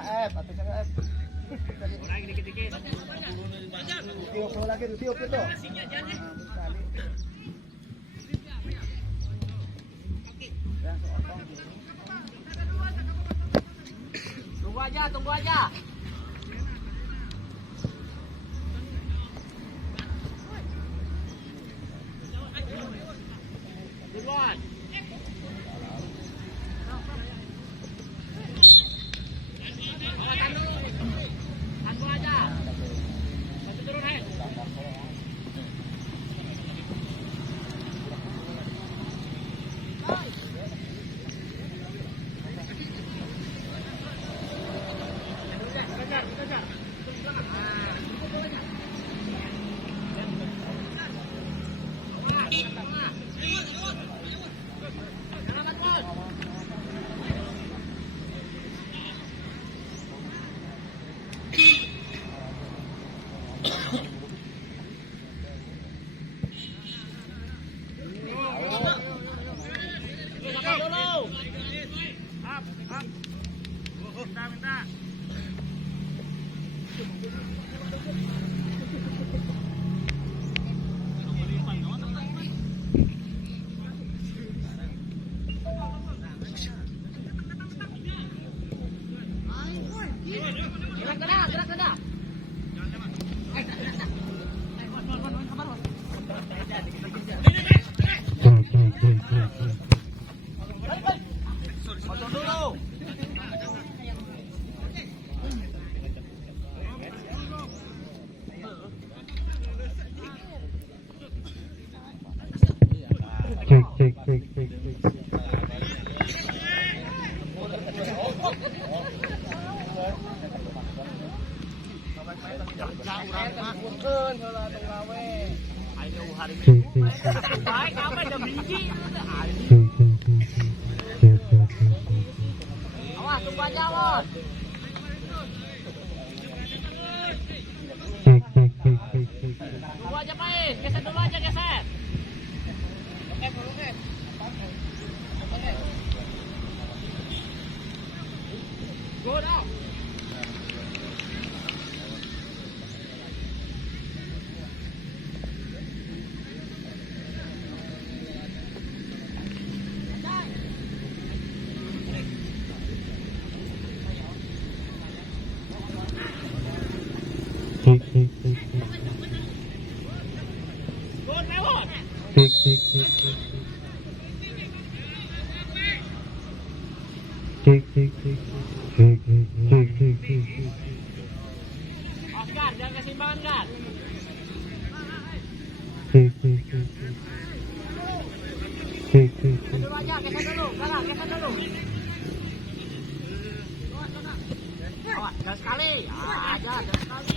F atau jangan F. Lagi dikit-dikit. Tiup lagi, tiup itu. Tunggu aja. Duluan. Tunggu aja. Satu turun, Hen. Gerak dah. Cek. Awas, tunggu aja, Won. Tunggu aja, Pais. Geser dulu aja, geser. Go now. Oscar, jangan kesimbangan, Gar. Dulu aja, geser dulu. Gerak, geser dulu. Awas, jangan sekali. Aja, jangan sekali.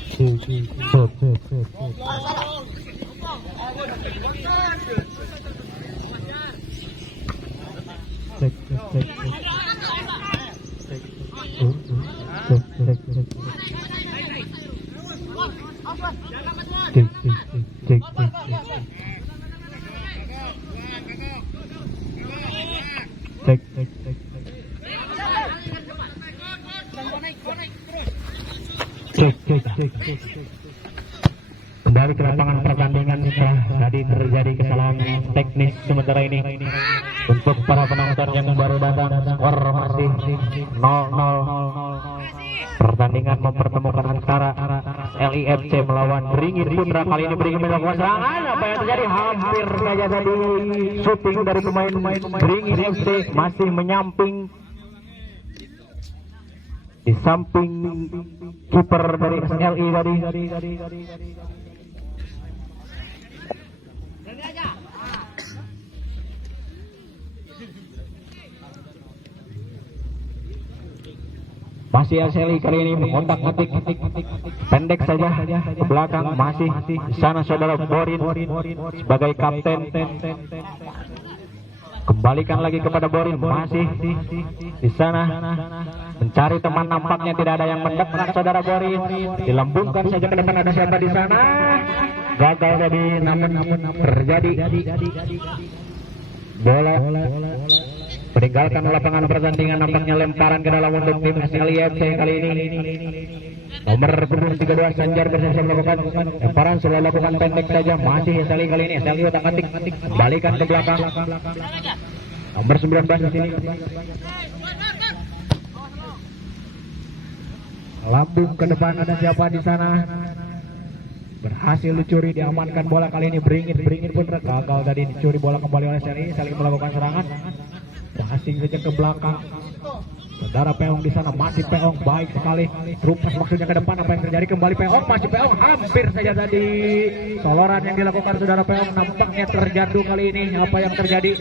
Kembali ke lapangan pertandingan setelah tadi terjadi kesalahan teknis sementara ini untuk para penonton yang baru datang, skor masih 0-0. Pertandingan mempertemukan antara LIFC melawan Beringin Putra. Kali ini Beringin melakukan serangan. Apa yang terjadi? Hampir saja tadi shooting dari pemain Beringin FC masih menyamping di samping kiper dari SLI tadi. Masih SLI kali ini mengontak ngetik pendek saja ke belakang. Masih di sana saudara Borin sebagai kapten. Kembalikan lagi kepada Borin, masih di sana mencari teman, nampaknya tidak ada yang mendekat saudara Borin. Dilambungkan saja ke depan, ada siapa di sana? Gagal tadi, namun terjadi bola meninggalkan lapangan pertandingan. Nampaknya lemparan ke dalam untuk tim SLIFC kali ini. Nomor punggung 32 Sanjar bersiap melakukan lemparan, sudah lakukan pendek saja. Masih SLI kali ini, SLI otak-atik kembalikan ke belakang. Nomor 19 di sini. Lambung ke depan, ada siapa di sana? Berhasil dicuri, diamankan bola kali ini. Beringin pun gagal tadi, dicuri bola kembali oleh SLI. SLI melakukan serangan, passing saja ke belakang. Saudara Peong di sana, masih Peong baik sekali. Rupas maksudnya ke depan, apa yang terjadi? Kembali Peong, masih Peong, hampir saja tadi soloran yang dilakukan saudara Peong nampaknya terjatuh kali ini. Apa yang terjadi?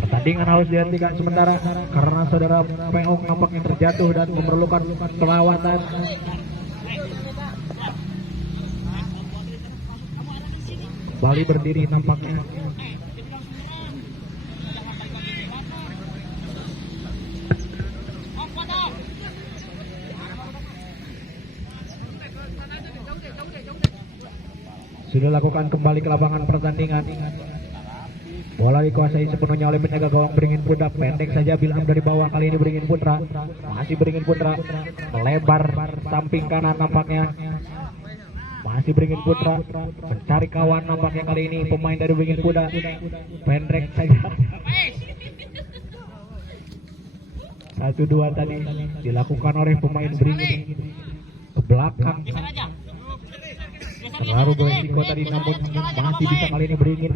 Pertandingan harus dihentikan sementara karena saudara Peong nampaknya terjatuh dan memerlukan perawatan. Bali berdiri nampaknya. Sudah lakukan kembali ke lapangan pertandingan. Bola dikuasai sepenuhnya oleh penjaga gawang Beringin Putra. Pendek saja Bilham dari bawah, kali ini Beringin Putra. Masih Beringin Putra melebar samping kanan nampaknya. Masih Beringin Putra mencari kawan nampaknya kali ini pemain dari Beringin Putra. Pendek saja. 1-2 tadi dilakukan oleh pemain Beringin ke belakang. Terlalu beresiko tadi, namun masih bisa kali ini Beringin.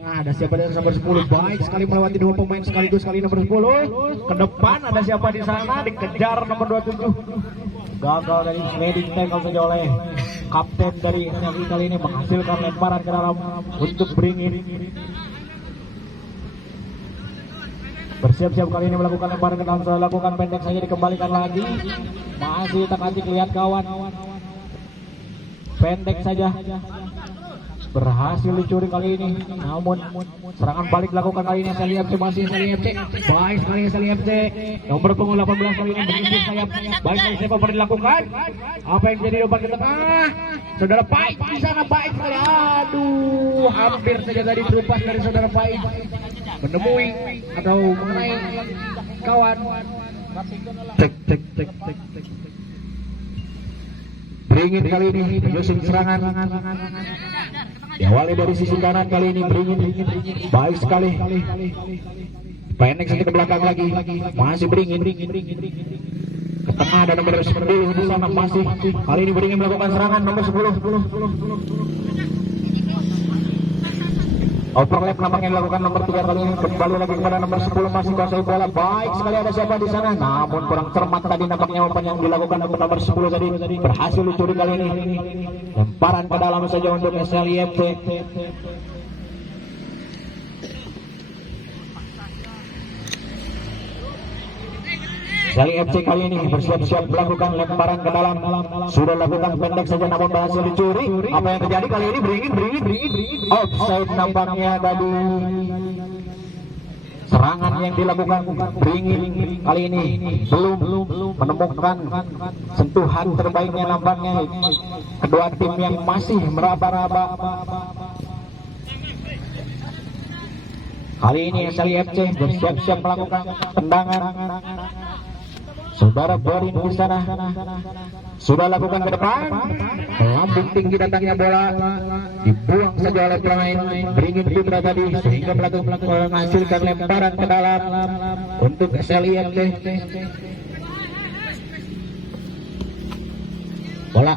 Ada siapa di nomor 10? Baik sekali melewati dua pemain sekaligus kali nomor 10. Ke depan ada siapa di sana? Dikejar nomor 27. Gagal dari sliding tackle saja oleh kapten dari SLI kali ini, menghasilkan lemparan ke dalam untuk Beringin. Bersiap-siap kali ini melakukan lemparan ke dalam, sudah lakukan pendek saja, dikembalikan lagi. Masih tak-tak lihat kawan. Pendek saja, berhasil dicuri kali ini. Namun serangan balik dilakukan kali ini SLIFC, masih SLIFC. Baik sekali SLIFC. Nomor punggung 18 kali ini berisi sayap. Baik sekali sepak dilakukan. Apa yang jadi umpan ke tengah? Saudara Pait di sana, baik sekali. Aduh, hampir saja tadi terupas dari saudara Pait menemui atau mengenai kawan. Cek. Beringin kali ini menyusun serangan. Diawali dari sisi kanan kali ini Beringin. Baik sekali. Pendek saja ke belakang lagi. Masih Beringin. Ke tengah ada nomor 10 di sana, masih. Kali ini Beringin melakukan serangan nomor 10. Overlap nampaknya dilakukan nomor 3 kali ini, kembali lagi kepada nomor 10, masih kuasai bola. Baik sekali, ada siapa di sana? Namun kurang cermat tadi nampaknya umpan yang dilakukan untuk nomor 10 tadi berhasil dicuri kali ini. Lemparan ke dalam saja untuk SLIFC. SLIFC kali ini bersiap-siap melakukan lemparan ke dalam. Sudah lakukan pendek saja namun berhasil dicuri. Apa yang terjadi kali ini? Beringin. Offside nampaknya tadi. Serangan yang dilakukan Beringin kali ini belum menemukan sentuhan terbaiknya nampaknya. Kedua tim yang masih meraba-raba. Kali ini SLIFC bersiap-siap melakukan tendangan. Saudara Borin di sana sudah lakukan ke depan, melambung tinggi datangnya bola, dibuang saja oleh pemain Beringin Putra tadi sehingga menghasilkan lemparan ke dalam untuk SLIFC. Bola.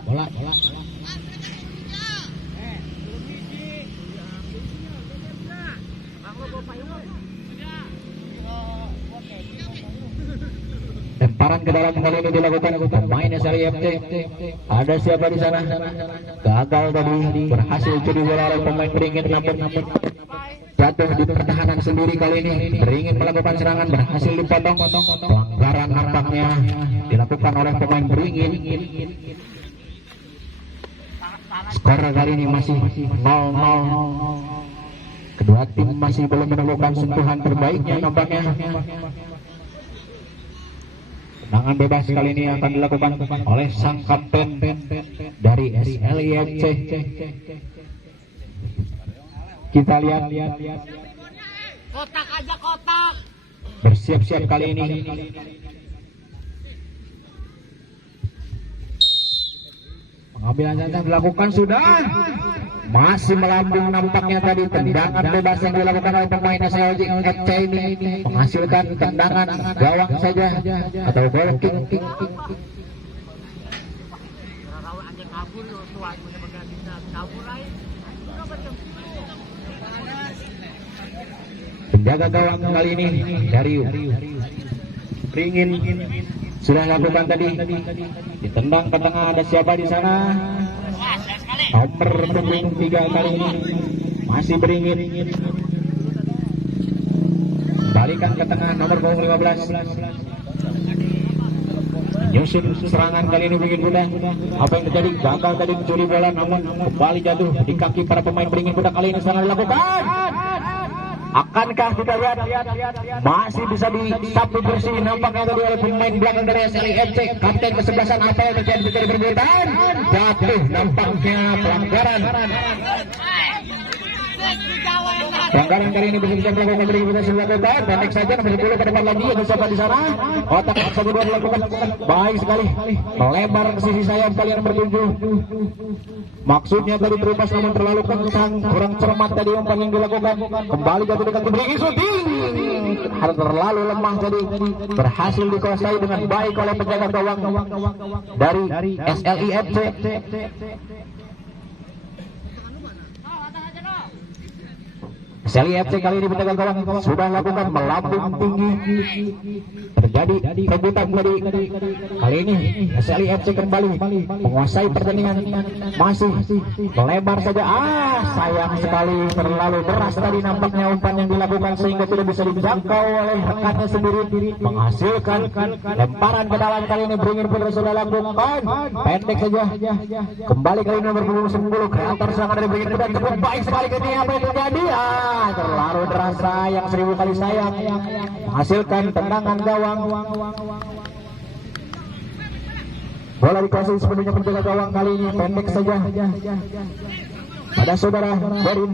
Lemparan ke dalam kali ini dilakukan pemain SLIFC. Ada siapa di sana? Gagal tadi, berhasil curi bola oleh pemain Beringin, namun jatuh di pertahanan sendiri kali ini. Beringin melakukan serangan, berhasil dipotong. Pelanggaran nampaknya dilakukan oleh pemain Beringin. Skor kali ini masih 0-0. Kedua tim masih belum menemukan sentuhan terbaiknya nampaknya. Tendangan bebas kali ini akan dilakukan oleh sang kapten dari SLIFC. Kita lihat. Kotak aja kotak. Bersiap-siap kali ini. Pengambilan santai dilakukan sudah. Masih melambung nampaknya tadi tendangan bebas yang dilakukan oleh pemain SLIFC ini menghasilkan tendangan gawang saja atau goal kick. Penjaga gawang kali ini Darius Ringin sudah lakukan tadi, ditendang ke tengah. Ada siapa di sana? Nomor punggung 3 kali ini masih Beringin, balikan ke tengah nomor punggung 15. Menyusun serangan kali ini Beringin Budak. Apa yang terjadi? Gagal tadi mencuri bola, namun kembali jatuh di kaki para pemain Beringin Budak. Kali ini serangan dilakukan. Akankah kita lihat masih bisa disapu bersih nampaknya tadi oleh pemain belakang dari SLIFC, kapten kesebelasan. Apa yang terjadi dari perbuatan? Jatuh nampaknya pelanggaran. Pelanggaran kali ini bisa dilakukan dari kita dilakukan. Pendek saja nomor 10 ke depan lagi. Ada siapa di sana? Otak satu dua dilakukan. Baik sekali. Melebar ke sisi sayap kalian bertuju. Maksudnya tadi terupas namun terlalu kencang, kurang cermat tadi umpan yang dilakukan. Kembali jatuh dekat Beringin, shooting. Terlalu lemah tadi, berhasil dikuasai dengan baik oleh penjaga gawang dari SLIFC. SLIFC kali ini penjaga gawang sudah lakukan melambung tinggi, terjadi rebutan tadi. Kali ini SLIFC kembali menguasai pertandingan, masih melebar saja. Sayang sekali, terlalu deras tadi nampaknya umpan yang dilakukan sehingga tidak bisa dijangkau oleh rekannya sendiri, menghasilkan lemparan ke dalam. Kali ini Beringin Putra sudah lakukan pendek saja. Kembali kali ini nomor 10 kreator serangan dari Beringin Putra cukup baik sekali. Ini apa yang terjadi? Terlalu deras, sayang 1000 kali sayang, menghasilkan tendangan gawang. Bola dikuasai sepenuhnya penjaga gawang kali ini, pendek saja pada saudara Berin.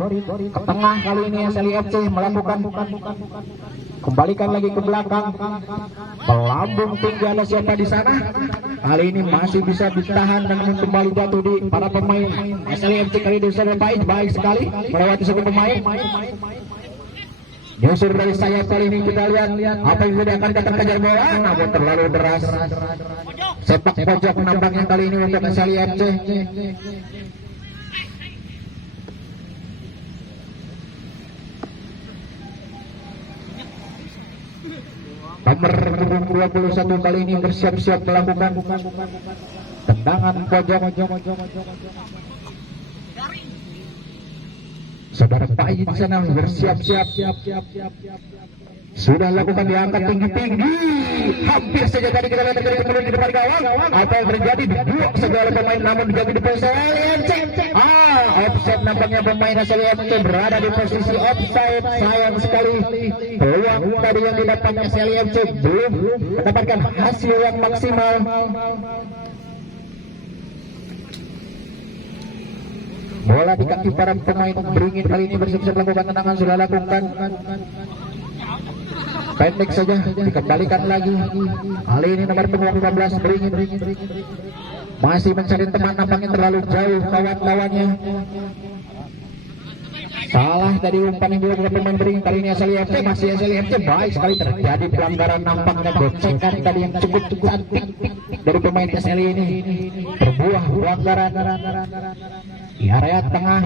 Ke tengah kali ini SLIFC melakukan, kembalikan lagi ke belakang, melambung tinggi. Ada siapa di sana? Kali ini masih bisa ditahan dan kembali jatuh di para pemain SLIFC. Kali ini sudah baik sekali melewati satu pemain. Nyusur dari sayap kali ini, kita lihat apa yang sudah akan datang kejar bola, namun terlalu deras. Sepak pojok nampaknya kali ini untuk SLIFC. Nomor 21 kali ini bersiap-siap melakukan tendangan pojok. Saudara Pak di sana bersiap-siap, sudah lakukan diangkat tinggi-tinggi, hampir saja tadi kita lihat terjadi kemudian di depan gawang. Apa yang terjadi? Dibuang segala pemain namun dijadi di posisi SLIFC. Offside nampaknya pemain SLIFC berada di posisi offside. Sayang sekali, peluang tadi yang didapat SLIFC belum mendapatkan hasil yang maksimal. Bola di kaki para pemain Beringin kali ini bersiap-siap melakukan tendangan, sudah lakukan pendek saja, dikembalikan lagi. Kali ini nomor 15 Beringin masih mencari teman, nampaknya terlalu jauh kawan-kawannya. Salah tadi umpan yang dilakukan pemain Beringin. Kali ini SLIFC, masih SLIFC. Baik sekali, terjadi pelanggaran, nampaknya gocekan tadi yang cukup cantik dari pemain SLI ini, berbuah pelanggaran di area tengah.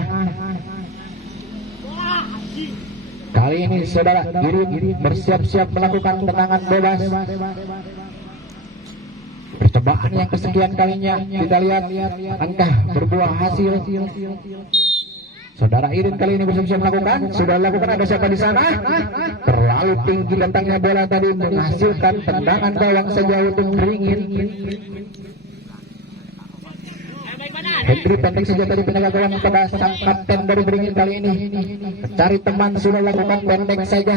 Kali ini saudara Irin bersiap-siap melakukan tendangan bebas. Percobaan yang kesekian kalinya, kita lihat akankah berbuah hasil. Saudara Irin kali ini bersiap-siap melakukan, sudah lakukan. Ada siapa di sana? Terlalu tinggi datangnya bola tadi, menghasilkan tendangan gawang saja untuk Beringin. Hendri pendek saja dari penjaga gawang kepada sang kapten dari Beringin kali ini. Cari teman sudah lakukan pendek saja.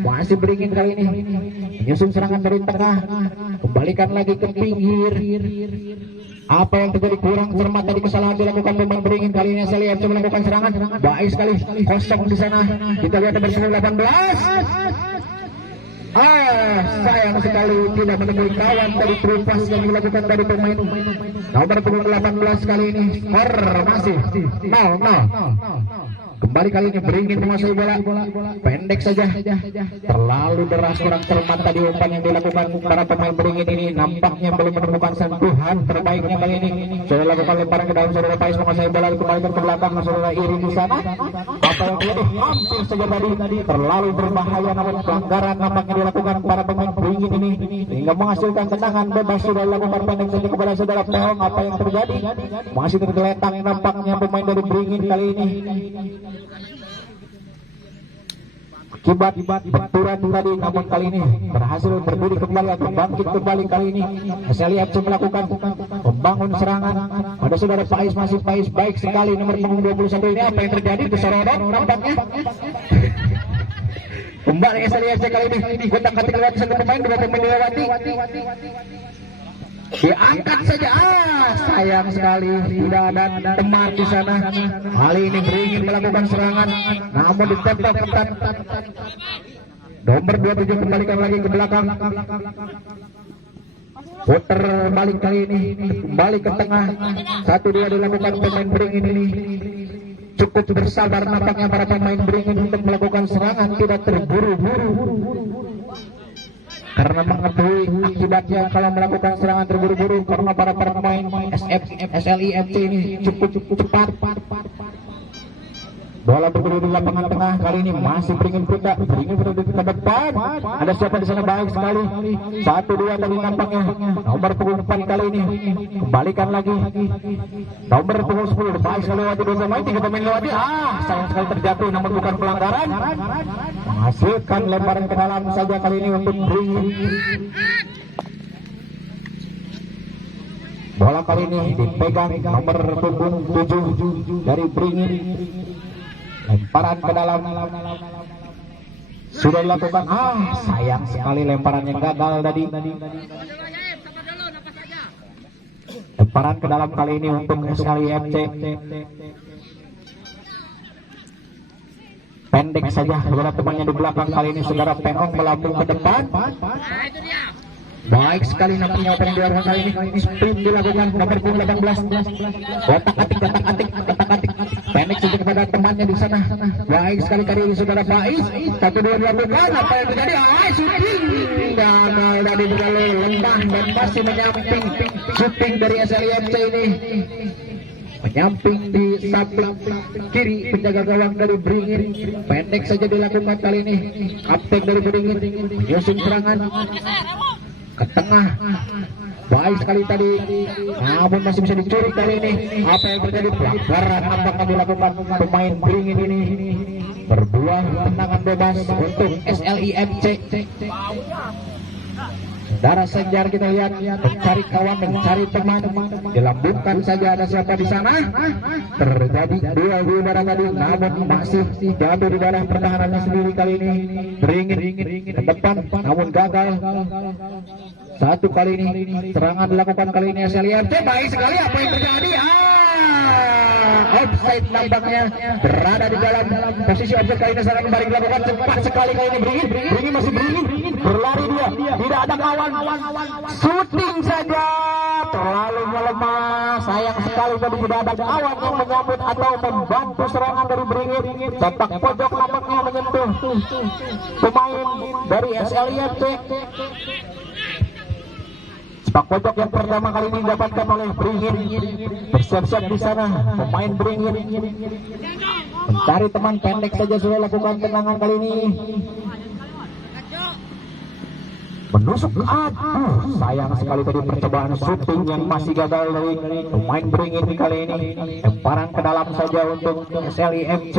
Masih Beringin kali ini. Menyusun serangan dari tengah. Kembalikan lagi ke pinggir. Apa yang terjadi kurang cermat tadi, kesalahan dilakukan pemain Beringin kali ini. Saya lihat melakukan serangan. Baik sekali. Kosong di sana. Kita lihat bersama 18. Sayang sekali tidak menemui kawan dari Trupas yang dilakukan dari pemain nomor 18 kali ini. Skor masih 0-0. Kembali kali ini Beringin menguasai bola. Pendek saja. Terlalu deras, kurang cermat tadi umpan yang dilakukan para pemain Beringin ini. Nampaknya belum menemukan sentuhan terbaiknya kali ini. Sudah lakukan lemparan ke dalam, saudara Pais menguasai bola, kembali ke belakang, saudara Iri di sana. Apa yang terjadi? Hampir saja tadi terlalu berbahaya, namun pelanggaran nampaknya dilakukan para pemain Beringin ini hingga menghasilkan tendangan bebas. Sudah lakukan pendek saja kepada saudara Peong. Apa yang terjadi? Masih tergeletak nampaknya pemain dari Beringin kali ini. Akibat benturan tadi, namun kali ini berhasil berdiri kembali atau bangkit kembali kali ini. SLIFC melakukan membangun serangan pada saudara Pais. Masih Pais baik sekali nomor 21 ini. Apa yang terjadi? Keserotan nampaknya. Kembali SLIFC kali ini. Gotak-gatik lewat satu pemain, dua pemain dilewati. Diangkat saja. Sayang sekali tidak ada teman di sana. Kali ini Beringin melakukan serangan, namun ditempel ketat. Nomor 27 kembalikan lagi ke belakang. Puter balik kali ini, kembali ke tengah. 1-2 dilakukan pemain Beringin ini. Cukup bersabar nampaknya para pemain Beringin untuk melakukan serangan, tidak terburu-buru. Karena mengetahui akibatnya kalau melakukan serangan terburu-buru, karena para pemain SLIFC ini cukup cepat. Bola bergulir di lapangan tengah, kali ini masih Beringin putar. Beringin berdiri ke depan. Ada siapa di sana? Baik sekali. 1-2 tadi nampaknya. Nomor punggung 4 kali ini. Kembalikan lagi. Nomor punggung 10. Baik sekali lewati dua pemain, 3 pemain lewati. Sayang sekali terjatuh, namun bukan pelanggaran. Menghasilkan lemparan ke dalam saja kali ini untuk Beringin. Bola kali ini dipegang nomor punggung 7 dari Beringin. Lemparan ke dalam sudah dilakukan. Sayang sekali lemparan yang gagal tadi. Lemparan ke dalam kali ini untuk SLIFC. Pendek saja bola temannya di belakang, kali ini saudara Peong melambung ke depan. Baik sekali nampaknya apa yang dilakukan kali ini. Sprint dilakukan nomor 18. Kotak-atik. Pendek saja kepada temannya di sana. Baik sekali kali ini saudara Faiz. 1-2 dilakukan. Apa yang terjadi? Shooting. Gagal dari berlalu lembah dan masih menyamping. Shooting dari SLIFC ini menyamping di samping kiri penjaga gawang dari Beringin. Pendek saja dilakukan kali ini. Kapten dari Beringin menyusun serangan ke tengah. Baik sekali tadi, namun masih bisa dicuri kali ini. Apa yang terjadi? Pelanggaran nampaknya dilakukan pemain Beringin ini. Berbuah tendangan bebas untuk SLIFC. Saudara Senjar kita lihat mencari kawan, mencari teman, dilambungkan saja. Ada siapa di sana? Terjadi dua udara tadi, namun masih jatuh di dalam pertahanannya sendiri kali ini. Beringin ke depan, namun gagal. Satu kali ini serangan dilakukan kali ini SLIFC. Baik sekali, apa yang terjadi? Offside nampaknya berada di dalam posisi offside kali ini. Serangan kembali dilakukan cepat sekali kali ini. Beringin masih Beringin, berlari dia, tidak ada kawan, shooting saja, terlalu melemah. Sayang sekali tadi tidak ada kawan yang menyambut atau membantu serangan dari Beringin. Sepak pojok nampaknya menyentuh pemain dari SLIFC. Sepak pojok yang pertama kali ini didapatkan oleh Beringin. Bersiap-siap di sana pemain Beringin mencari teman. Pendek saja sudah lakukan tendangan kali ini. Menusuk. Sayang sekali tadi percobaan shooting yang masih gagal dari pemain Beringin kali ini. Lemparan ke dalam saja untuk SLIFC.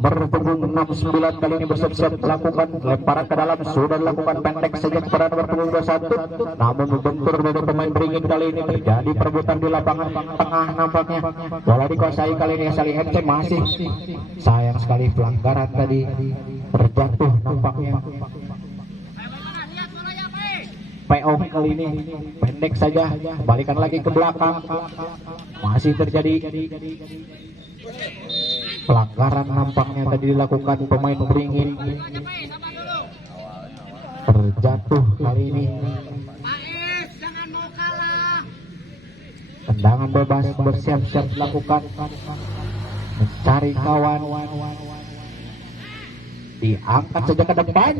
Nomor punggung 69 kali ini bersiap-siap melakukan lemparan ke dalam, sudah dilakukan pendek saja kepada nomor punggung 21, namun membentur dari pemain beringin kali ini. Terjadi perebutan di lapangan tengah nampaknya. Bola dikuasai kali ini SLI FC, masih sayang sekali pelanggaran tadi, terjatuh nampaknya. PO kali ini pendek saja, balikan lagi ke belakang, masih terjadi pelanggaran nampaknya tadi dilakukan pemain beringin, terjatuh kali ini. Tendangan bebas bersiap-siap dilakukan, mencari kawan, diangkat saja ke depan.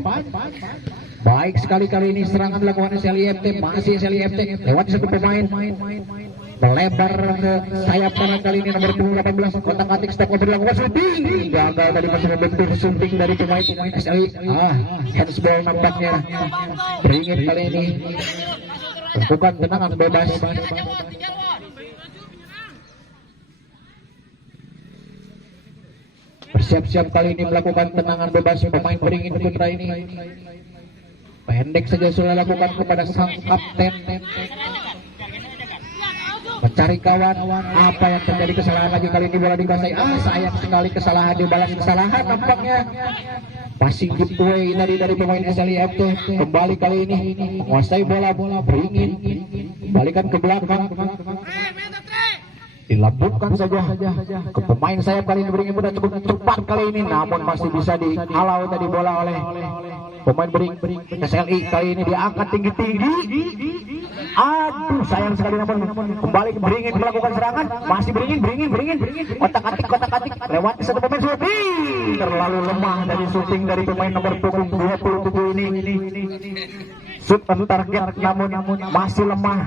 Baik sekali kali ini serangan dilakukan SLI FC, masih SLI FC lewat satu pemain, melebar ke sayap kanan kali ini nomor 18, kotak-atik step over dilakukan shooting, gagal tadi, masih membentur shooting dari pemain SLI. Handsball nampaknya. Beringin kali ini lakukan tendangan bebas. Bersiap-siap kali ini melakukan tendangan bebas pemain beringin putra ini. Pendek saja sudah lakukan kepada sang kapten, mencari kawan. Apa yang terjadi, kesalahan lagi kali ini, bola dikuasai. Sayang sekali, kesalahan dibalas kesalahan nampaknya. Passing giveaway dari pemain SLI FC. Kembali kali ini menguasai bola beringin, balikan ke belakang, dilambungkan saja ke pemain sayap kali ini. Beringin sudah cukup cepat kali ini, namun masih bisa dihalau tadi bola oleh pemain beringin SLI. Kali ini diangkat tinggi-tinggi. Aduh, sayang sekali, namun kembali ke beringin melakukan serangan. Masih beringin. Kotak-atik lewati satu pemain shooting. Terlalu lemah dari shooting dari pemain nomor punggung 27 ini. Shoot on target namun masih lemah.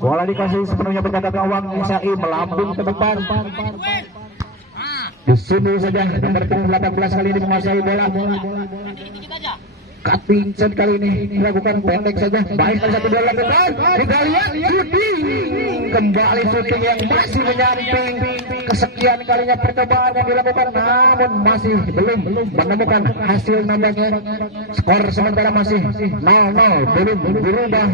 Bola dikasih sepenuhnya penjaga gawang SLI, melambung ke depan. Disundul saja nomor punggung 18 kali ini menguasai bola. Cutting shot kali ini dilakukan pendek saja. Baik, kali satu bola lakukan. Kita lihat shooting. Kembali shooting yang masih menyamping. Kesekian kalinya percobaan yang dilakukan, namun masih belum menemukan hasil nampaknya. Skor sementara masih 0-0, belum berubah.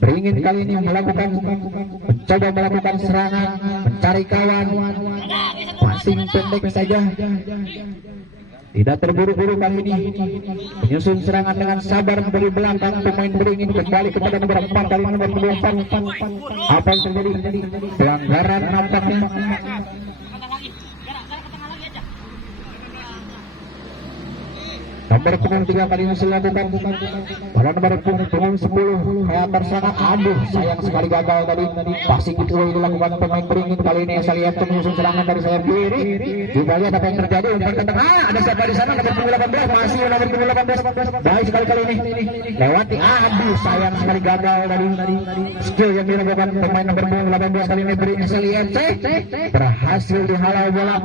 Beringin kali ini mencoba melakukan serangan, mencari kawan, passing pendek saja, tidak terburu-buru kali ini, menyusun serangan dengan sabar dari belakang. Pemain beringin kembali kepada nomor 4 kali nomor 24. Apa yang terjadi? Pelanggaran nampaknya. Nomor punggung 3 kali ini dilakukan. Pada nomor punggung 10 kayak tersangat. Aduh, sayang sekali gagal tadi. Passing itu dilakukan pemain beringin. Kali ini SLI FC menyusun serangan dari sayap kiri. Kita lihat apa yang terjadi. Umpan ke tengah. Ada siapa di sana? Nomor punggung 18. Masih nomor punggung 18. Baik sekali kali ini. Lewati. Aduh, sayang sekali gagal dari skill yang dilakukan pemain nomor punggung 18 kali ini beri SLI FC. Berhasil dihalau bola.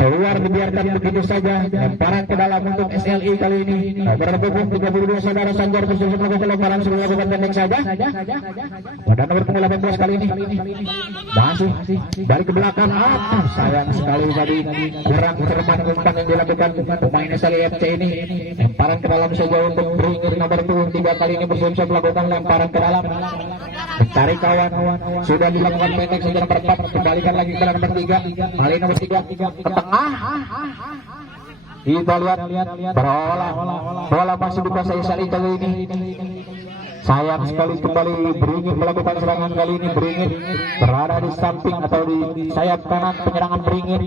Keluar, dibiarkan begitu saja. Lemparan ke dalam untuk SLI kali ini. Nomor punggung 32 saudara Sanjar bersiap melakukan lemparan sebelum melakukan pendek saja. Pada nomor punggung 18 kali ini masih balik ke belakang. Sayang sekali tadi kurang cermat umpan yang dilakukan pemain SLI FC ini. Lemparan ke dalam saja untuk beringin nomor punggung 3 kali ini bersiap melakukan lemparan ke dalam, mencari kawan. Sudah dilakukan pendek saja nomor 4. Kembalikan lagi ke nomor 3. Kali nomor 3 ke tengah. Kita lihat bola masih dikuasai SLI kali ini. Sayang sekali kembali beringin melakukan serangan kali ini. Beringin berada di samping atau di sayap kanan penyerangan beringin.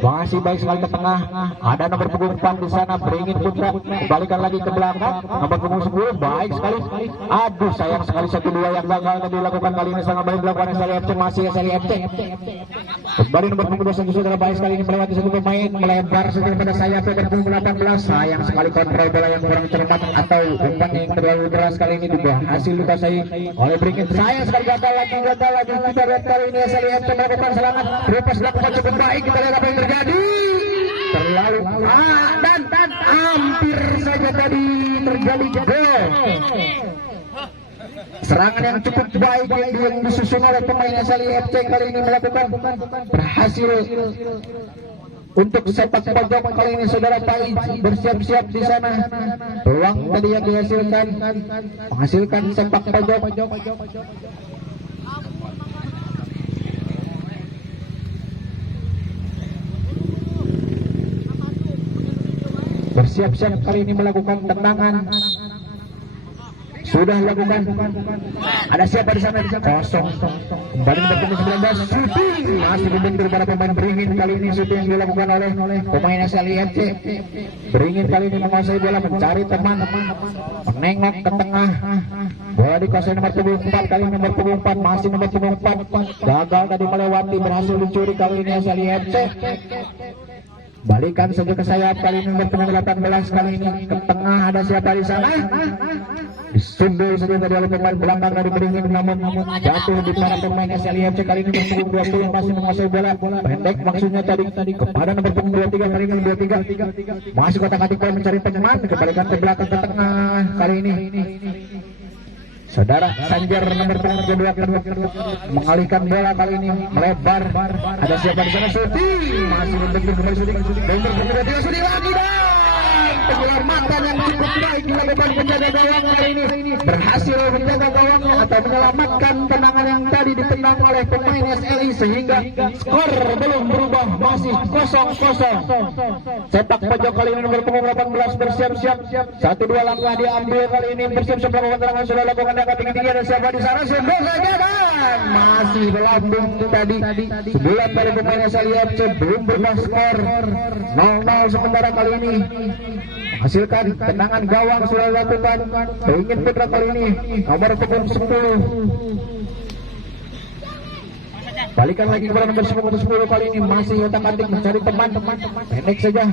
Masih baik sekali ke tengah. Ada nomor punggung 4 di sana beringin putra. Kembalikan lagi ke belakang. Nomor punggung 10 baik sekali. Aduh, sayang sekali 1-2 yang gagal tadi dilakukan kali ini. Sangat baik dilakukan SLI FC, masih SLI FC. Kembali nomor punggung 21 saudara baik sekali ini melewati satu pemain, melebar saja pada sayap nomor punggung 18. Sayang sekali kontrol bola yang kurang cermat atau umpan yang terlalu keras kali ini juga hasil dikuasai oleh beringin. Sayang sekali gagal lagi. Kita lihat kali ini SLI FC melakukan serangan. Lepas dilakukan cukup baik. Kita lihat apa yang terjadi. Terlalu dan hampir saja tadi terjadi gol. serangan yang cukup baik yang disusun oleh pemain SLI FC kali ini melakukan berhasil untuk sepak pojok kali ini. Saudara Pais bersiap-siap di sana. Peluang tadi yang dihasilkan menghasilkan sepak pojok. Bersiap-siap kali ini melakukan tendangan. Sudah lakukan. Ada siapa di sana? Kosong. Kembali bertemu 19. Shooting masih dibentur para pemain Beringin. Kali ini shooting yang dilakukan oleh pemain SLI FC. Beringin kali ini menguasai bola, mencari teman, menengok ke tengah. Bola dikuasai nomor punggung 4. Kali ini nomor punggung 4 masih nomor punggung 4. Gagal tadi melewati, berhasil dicuri kali ini SLI FC. Balikan saja ke sayap kali ini nomor punggung 18. Kali ini ke tengah. Ada siapa di sana? Disundul saja tadi oleh pemain belakang dari Beringin, namun jatuh di para pemain SLI FC. Kali ini nomor punggung 20 masih menguasai bola, pendek maksudnya tadi kepada nomor punggung 23. Kali ini 23 masih kotak-atik bola mencari teman, kembalikan ke belakang ke tengah. Kali ini Saudara Sanjar nomor punggung 22 mengalihkan bola, kali ini melebar. Ada siapa di sana? Shooting masih membentur kembali shooting. Bentur kedua shooting lagi dan penyelamatan yang cukup baik dilakukan penjaga gawang kali ini. Berhasil menjaga gawangnya atau menyelamatkan tendangan yang tadi ditendang oleh pemain SLI sehingga skor belum berubah, masih 0-0. Sepak pojok kali ini nomor punggung 18 bersiap-siap. 1-2 langkah dia ambil kali ini, bersiap-siap melakukan tendangan. Sudah lakukan angkat tinggi-tinggi. Ada siapa di sana? Sendok saja dan masih melambung tadi. Sebulan dari pemain SLI FC belum berubah skor 0-0 sementara kali ini. Hasilkan tendangan gawang sudah dilakukan. Beringin Putra kali ini nomor punggung 10. Balikan lagi kepada nomor 10 kali ini masih otak-atik mencari teman, pendek saja.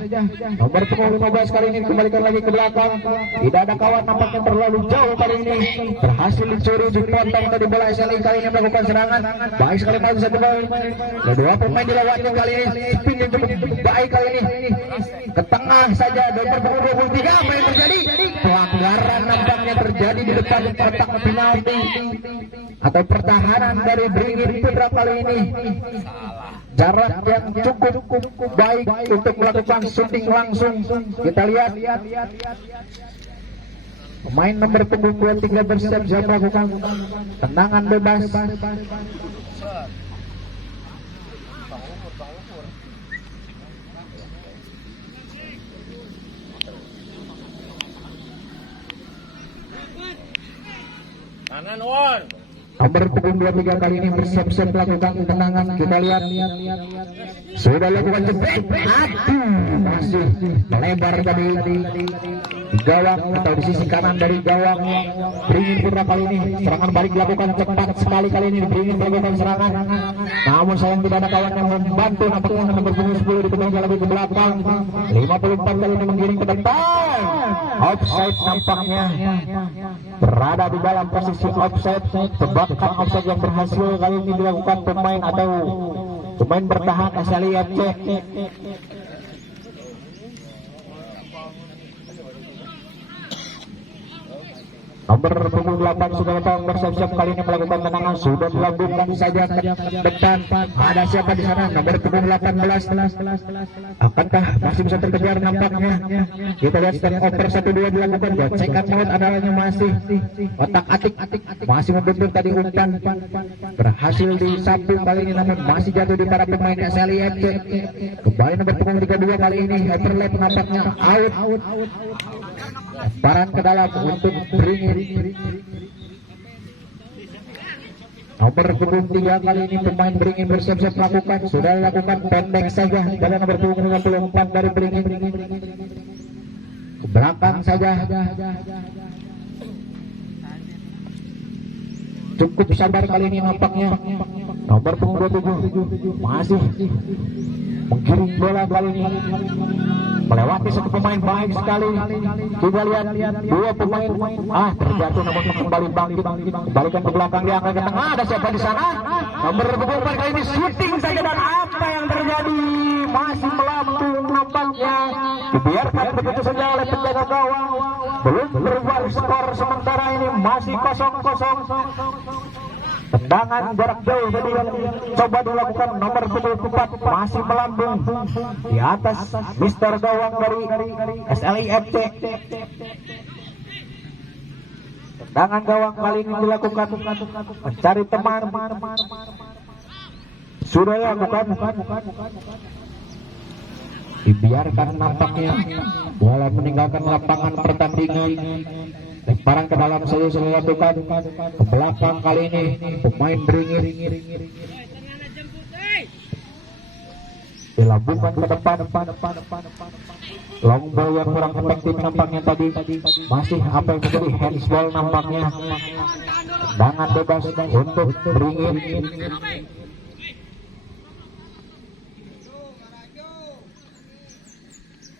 Nomor punggung 15 kali ini kembalikan lagi ke belakang. Tidak ada kawan, nampaknya terlalu jauh kali ini. Berhasil dicuri, dipotong tadi bola SLI kali ini melakukan serangan. Baik sekali maju satu bola. Kedua pemain dilawannya kali ini. Spin yang cukup baik kali ini. Ke tengah saja nomor punggung 23. Apa yang terjadi? Pelanggaran nampaknya terjadi di depan kotak penalti atau pertahanan dari Beringin Putra kali ini. Jarak yang cukup baik untuk melakukan shooting langsung. Kita lihat pemain nomor punggung 23 bersiap-siap melakukan tendangan bebas. Kanan on. Nomor punggung 23 kali ini bersiap-siap melakukan tendangan. Kita lihat sudah lakukan jebret. Aduh, masih melebar tadi di gawang atau di sisi kanan dari gawang Beringin Putra kali ini. Serangan balik dilakukan cepat sekali kali ini. Beringin melakukan serangan, namun sayang tidak ada kawan yang membantu. Nampaknya nomor punggung 10 dikembalikan lagi ke belakang. 54 kali ini menggiring ke depan. Offside nampaknya, berada di dalam posisi offside. Tebakan offside yang berhasil kali ini dilakukan pemain atau pemain bertahan SLI FC. Nomor punggung 8 sudah datang bersiap-siap kali ini melakukan tendangan. Sudah dilambungkan saja ke depan. Ada siapa di sana? Nomor punggung 18. Akankah masih bisa terkejar nampaknya? Kita lihat step over 1-2 dilakukan. Gocekan maut adalahnya masih otak-atik. Masih membentur tadi umpan. Berhasil disambung kali ini, namun masih jatuh di para pemain SLI FC. Kembali nomor punggung 32 kali ini. Overlap nampaknya out. Lemparan ke dalam untuk Beringin. Nomor punggung 3 kali ini pemain Beringin bersiap-siap melakukan. Sudah dilakukan pendek saja dari nomor punggung 54 dari Beringin. Ke belakang saja. Cukup sabar kali ini nampaknya. Nomor punggung 27 masih menggiring bola kali ini, melewati satu pemain baik sekali. Kita lihat dua pemain terjatuh, namun kembali bangkit, kembalikan ke belakang, diangkat ke tengah. Ada siapa di sana? Nomor 24 kali ini shooting saja, dan apa yang terjadi? Masih melambung nampaknya. Dibiarkan begitu saja oleh penjaga gawang. Belum berubah skor sementara ini masih 0-0. Tendangan jarak jauh tadi yang coba dilakukan nomor 74 masih melambung di atas Mister Gawang dari SLIFC. Tendangan gawang kali ini dilakukan mencari teman. Sudah lakukan, dibiarkan nampaknya bola meninggalkan lapangan pertandingan. Lemparan ke dalam saja sudah dilakukan ke belakang kali ini pemain beringin dilambungkan ke depan. Long ball yang kurang efektif nampaknya tadi, masih apa yang menjadi handsball nampaknya. Tendangan bebas untuk beringin.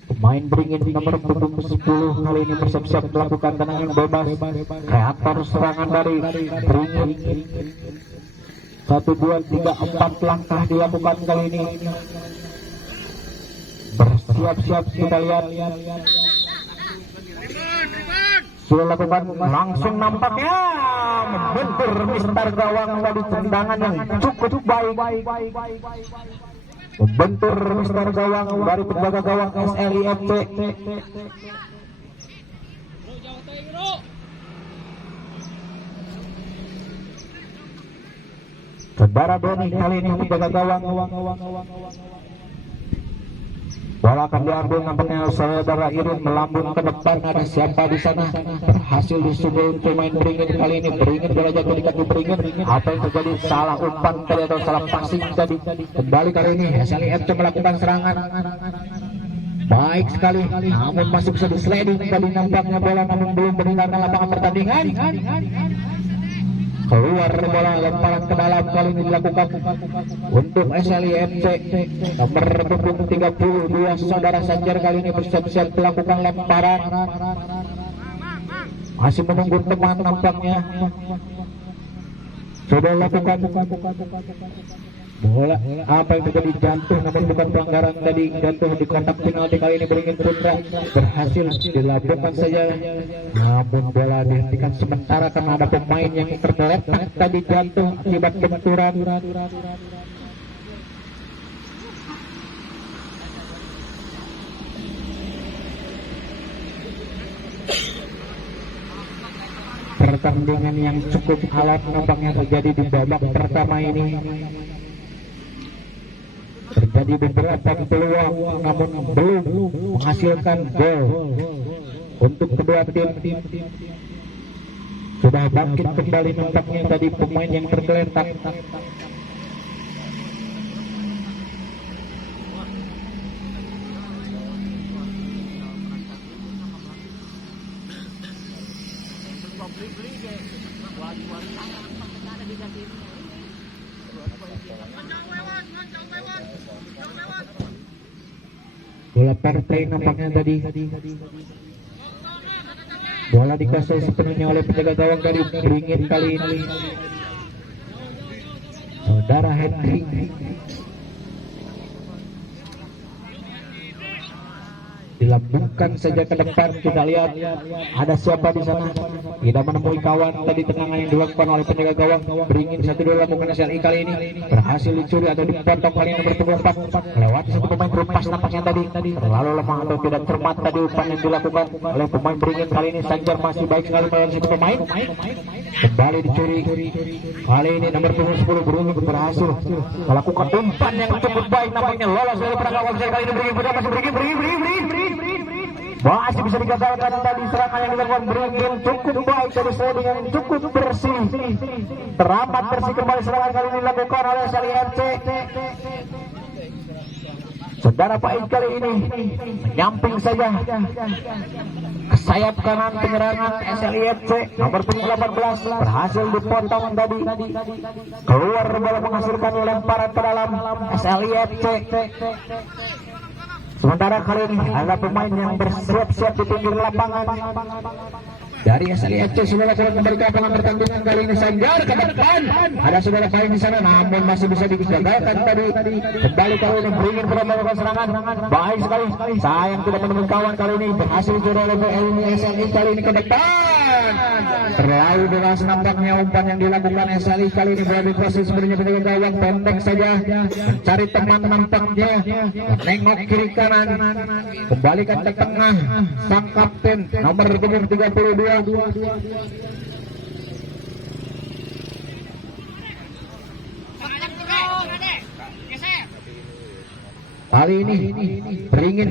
Pemain beringin nomor 10 kali ini bersiap-siap melakukan tendangan bebas. Kreator serangan dari beringin. 1, 2, 3, 4 langkah dilakukan kali ini. Bersiap-siap kita lihat. Sudah lakukan langsung nampaknya membentur Mister Gawang tadi, tendangan yang cukup baik. Membentur Mister Gawang dari penjaga gawang SLIFC. Saudara Doni kali ini penjaga gawang. Bola akan diambil nampaknya saudara Irin, melambung ke depan. Ada siapa di sana? Berhasil disundul pemain beringin kali ini. Beringin bola jatuh di kaki beringin. Apa yang terjadi? Salah umpan tadi atau salah passing tadi. Kembali kali ini SLIFC melakukan serangan. Baik sekali, namun masih bisa disliding tadi nampaknya bola, namun belum meninggalkan lapangan pertandingan. Keluar bola, lemparan ke dalam kali ini dilakukan untuk SLIFC. Nomor punggung 32 saudara Sanjar kali ini bersiap-siap melakukan lemparan. Masih menunggu teman nampaknya. Sudah lakukan bola, apa yang terjadi? Jatuh, namun bukan pelanggaran tadi. Jatuh di kotak penalti kali ini beringin putra. Berhasil dilakukan saja, namun bola dihentikan sementara karena ada pemain yang tergeletak tadi, jatuh akibat benturan. Pertandingan yang cukup alot nampaknya terjadi di babak pertama ini. Terjadi beberapa peluang namun belum menghasilkan gol untuk kedua tim. Sudah bangkit kembali nampaknya tadi pemain yang tergeletak. Bola partai nampaknya tadi. Bola dikuasai sepenuhnya oleh penjaga gawang dari beringin kali ini, saudara Henry. Dilambungkan saja ke depan. Kita lihat ada siapa di sana. Tidak menemui kawan tadi. Tendangan yang dilakukan oleh penjaga gawang beringin 1-2 lakukan SLI kali ini. Berhasil dicuri atau dipotong kali ini nomor 4 melewati satu pemain berumpas nampaknya tadi. Terlalu lemah atau tidak cermat tadi umpan yang dilakukan oleh pemain beringin kali ini. Sanjar masih baik sekali melawan satu pemain. Kembali dicuri. Kali ini nomor 10 beringin berhasil melakukan umpan yang cukup baik nampaknya. Lolos dari perangkap wasit kali ini. Beringin masih beringin. Masih bisa digagalkan tadi serangan yang dilakukan beringin. Cukup baik dari sliding yang cukup bersih. Teramat bersih kembali serangan kali ini dilakukan oleh SLIFC. Saudara Pait kali ini menyamping saja ke sayap kanan penyerangan SLIFC. Nomor 18 berhasil dipotong tadi. Keluar bola menghasilkan lemparan ke dalam SLIFC. Sementara kali ini ada pemain yang bersiap-siap di pinggir lapangan. dari SLIFC sudah lakukan kembali ke lapangan pertandingan kali ini. Sanjar ke depan, ada saudara Fain di sana, namun masih bisa digagalkan tadi. Kembali kali ini beringin melakukan serangan, baik sekali. Sayang tidak menemukan kawan kali ini, berhasil juara oleh SLI kali ini ke depan. Terlalu deras nampaknya umpan yang dilakukan SLI kali ini, berada di posisi sebenarnya penjaga gawang, pendek saja mencari teman nampaknya, menengok kiri kanan, kembalikan ke tengah sang kapten nomor punggung 32. Kali ini beringin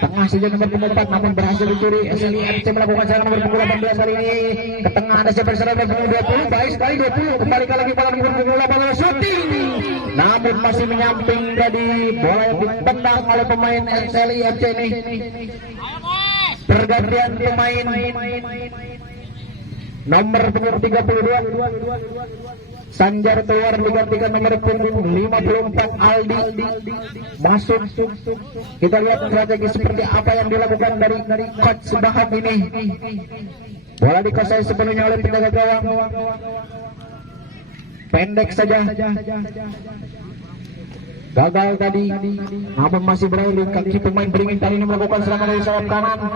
tengah saja nomor punggung 4, namun berhasil dicuri. SLIFC melakukan serangan nomor punggung 18 kali ini ke tengah, ada siapa serang nomor punggung 20, baik sekali 20, kembali lagi pada nomor punggung 18, shooting, namun masih menyamping tadi, bola yang ditendang oleh pemain SLIFC ini. Pergantian pemain nomor punggung 32 Sanjar keluar, digantikan nomor punggung 54 Aldi masuk. Kita lihat strategi seperti apa yang dilakukan dari coach Bahak ini. Bola dikuasai sepenuhnya oleh penjaga gawang, pendek saja, gagal tadi, namun masih berada di kaki pemain beringin. Kali ini melakukan serangan dari sayap kanan,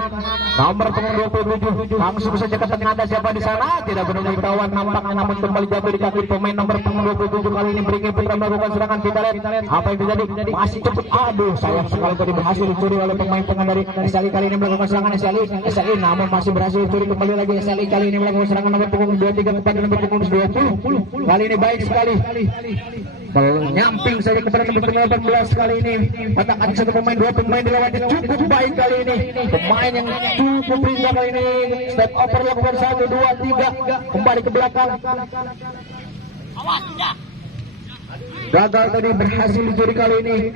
nomor punggung 27 langsung saja ke tengah, ada siapa di sana, tidak benar kawan nampaknya, namun kembali jatuh di kaki pemain nomor punggung 27. Kali ini beringin putra melakukan serangan. Kita lihat apa yang terjadi, masih cepat, aduh sayang sekali tadi berhasil dicuri oleh pemain tengah dari SLI. Kali ini melakukan serangan SLI, namun masih berhasil dicuri kembali lagi SLI. Kali ini melakukan serangan nomor punggung 23 kepada nomor punggung 20. Kali ini baik sekali, nyamping saja kepada nomor 18 kali ini. Katakan satu pemain, dua pemain dilawannya cukup baik kali ini. Pemain yang cukup bisa kali ini. Step over lakukan 1, 2, 3, kembali ke belakang. Gagal tadi, berhasil dicuri kali ini,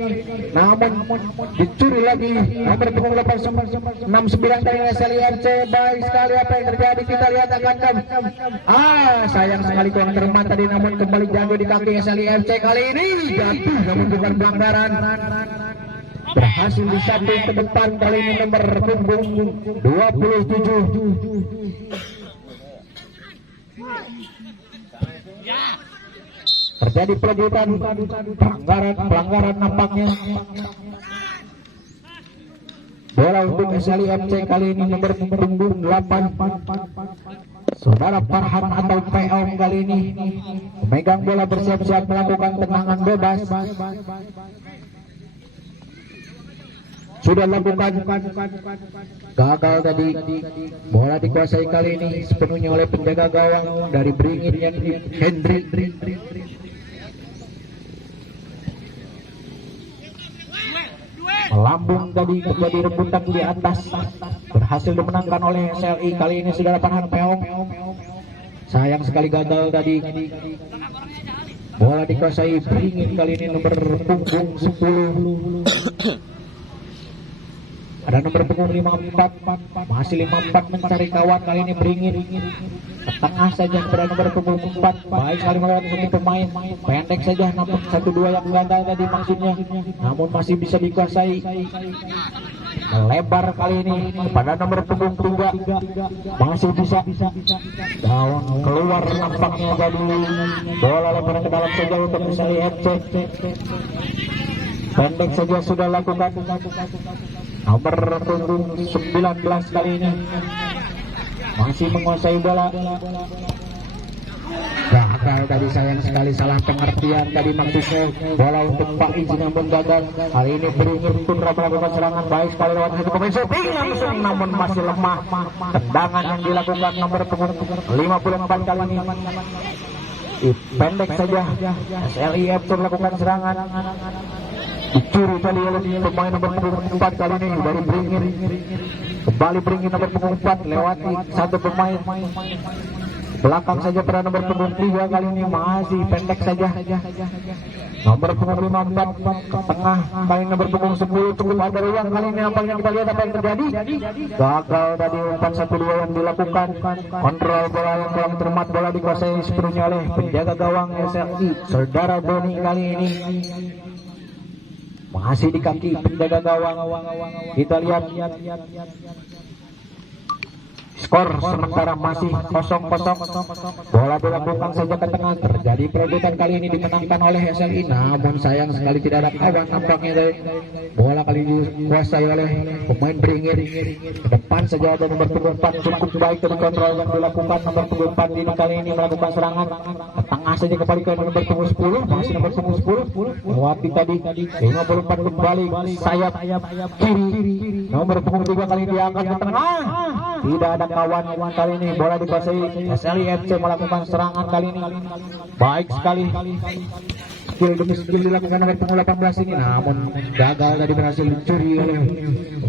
namun dicuri lagi nomor punggung 69 dari SLIFC. Baik sekali apa yang terjadi, kita lihat akan sayang sekali kurang termat tadi, namun kembali jatuh di kaki SLIFC. Kali ini jatuh namun bukan pelanggaran, berhasil disapu ke depan. Kali ini nomor punggung 27. Terjadi pelanggaran nampaknya. Bola untuk SLIFC kali ini nomor punggung 8 saudara Farhan atau Peong kali ini memegang bola, bersiap-siap melakukan tendangan bebas. Sudah lakukan, gagal tadi. Bola dikuasai kali ini sepenuhnya oleh penjaga gawang dari beringin yang Hendri. Melambung tadi, terjadi rebutan di atas, berhasil dimenangkan oleh SLI. Kali ini sudah Farhan Peong, sayang sekali gagal tadi. Bola dikuasai beringin kali ini nomor punggung 10. Ada nomor punggung 54, masih 54 mencari kawan. Kali ini beringin ke tengah saja kepada nomor punggung 4. Baik sekali melawan satu pemain, pendek saja, namun 1-2 yang gagal tadi maksudnya, namun masih bisa dikuasai. Melebar kali ini kepada nomor punggung 3, masih bisa gawang keluar nampaknya. Jadi bola lemparan ke dalam saja untuk SLIFC. Pendek saja sudah lakukan nomor punggung 19 kali ini masih menguasai bola. Gagal tadi, sayang sekali, salah pengertian tadi maksudnya bola untuk Pak Izin namun gagal. Kali ini beringin pun melakukan serangan baik sekali lewat satu pemain shooting langsung, namun masih lemah. Tendangan yang dilakukan nomor punggung 54 kali ini pendek saja. SLIFC melakukan serangan, dicuri tadi oleh pemain nomor punggung 4 kali ini dari beringin. Kembali beringin nomor punggung 4 lewati satu pemain, belakang saja pada nomor punggung 3 kali ini masih pendek saja. Nomor punggung 54 ke tengah, kali nomor punggung 10 cukup ada ruang. Kali ini nampaknya kita lihat apa yang terjadi. Gagal tadi umpan 1-2 yang dilakukan. Kontrol bola yang kurang cermat, bola dikuasai sepenuhnya oleh penjaga gawang SLI saudara Boni. Kali ini masih di kaki penjaga gawang. Kita lihat Skor sementara masih 0-0. Bola dilakukan saja ke tengah. Terjadi perebutan kali ini dimenangkan oleh SLI. Namun sayang sekali tidak ada kawan nampaknya dari bola kali ini dikuasai oleh pemain Beringin. Ke depan saja ada nomor punggung 4 cukup baik dari kontrol yang dilakukan. Nomor punggung 4 ini kali ini melakukan serangan ke tengah saja kembali ke nomor punggung 10. Masih nomor punggung 10 lewati tadi 54 kembali sayap kiri. Nomor punggung 3 kali ini diangkat ke tengah. Tidak ada kawan kali ini, bola dikuasai SLI FC melakukan serangan kali ini. Baik sekali skill demi skill dilakukan nomor punggung 18 ini, namun gagal tadi berhasil dicuri oleh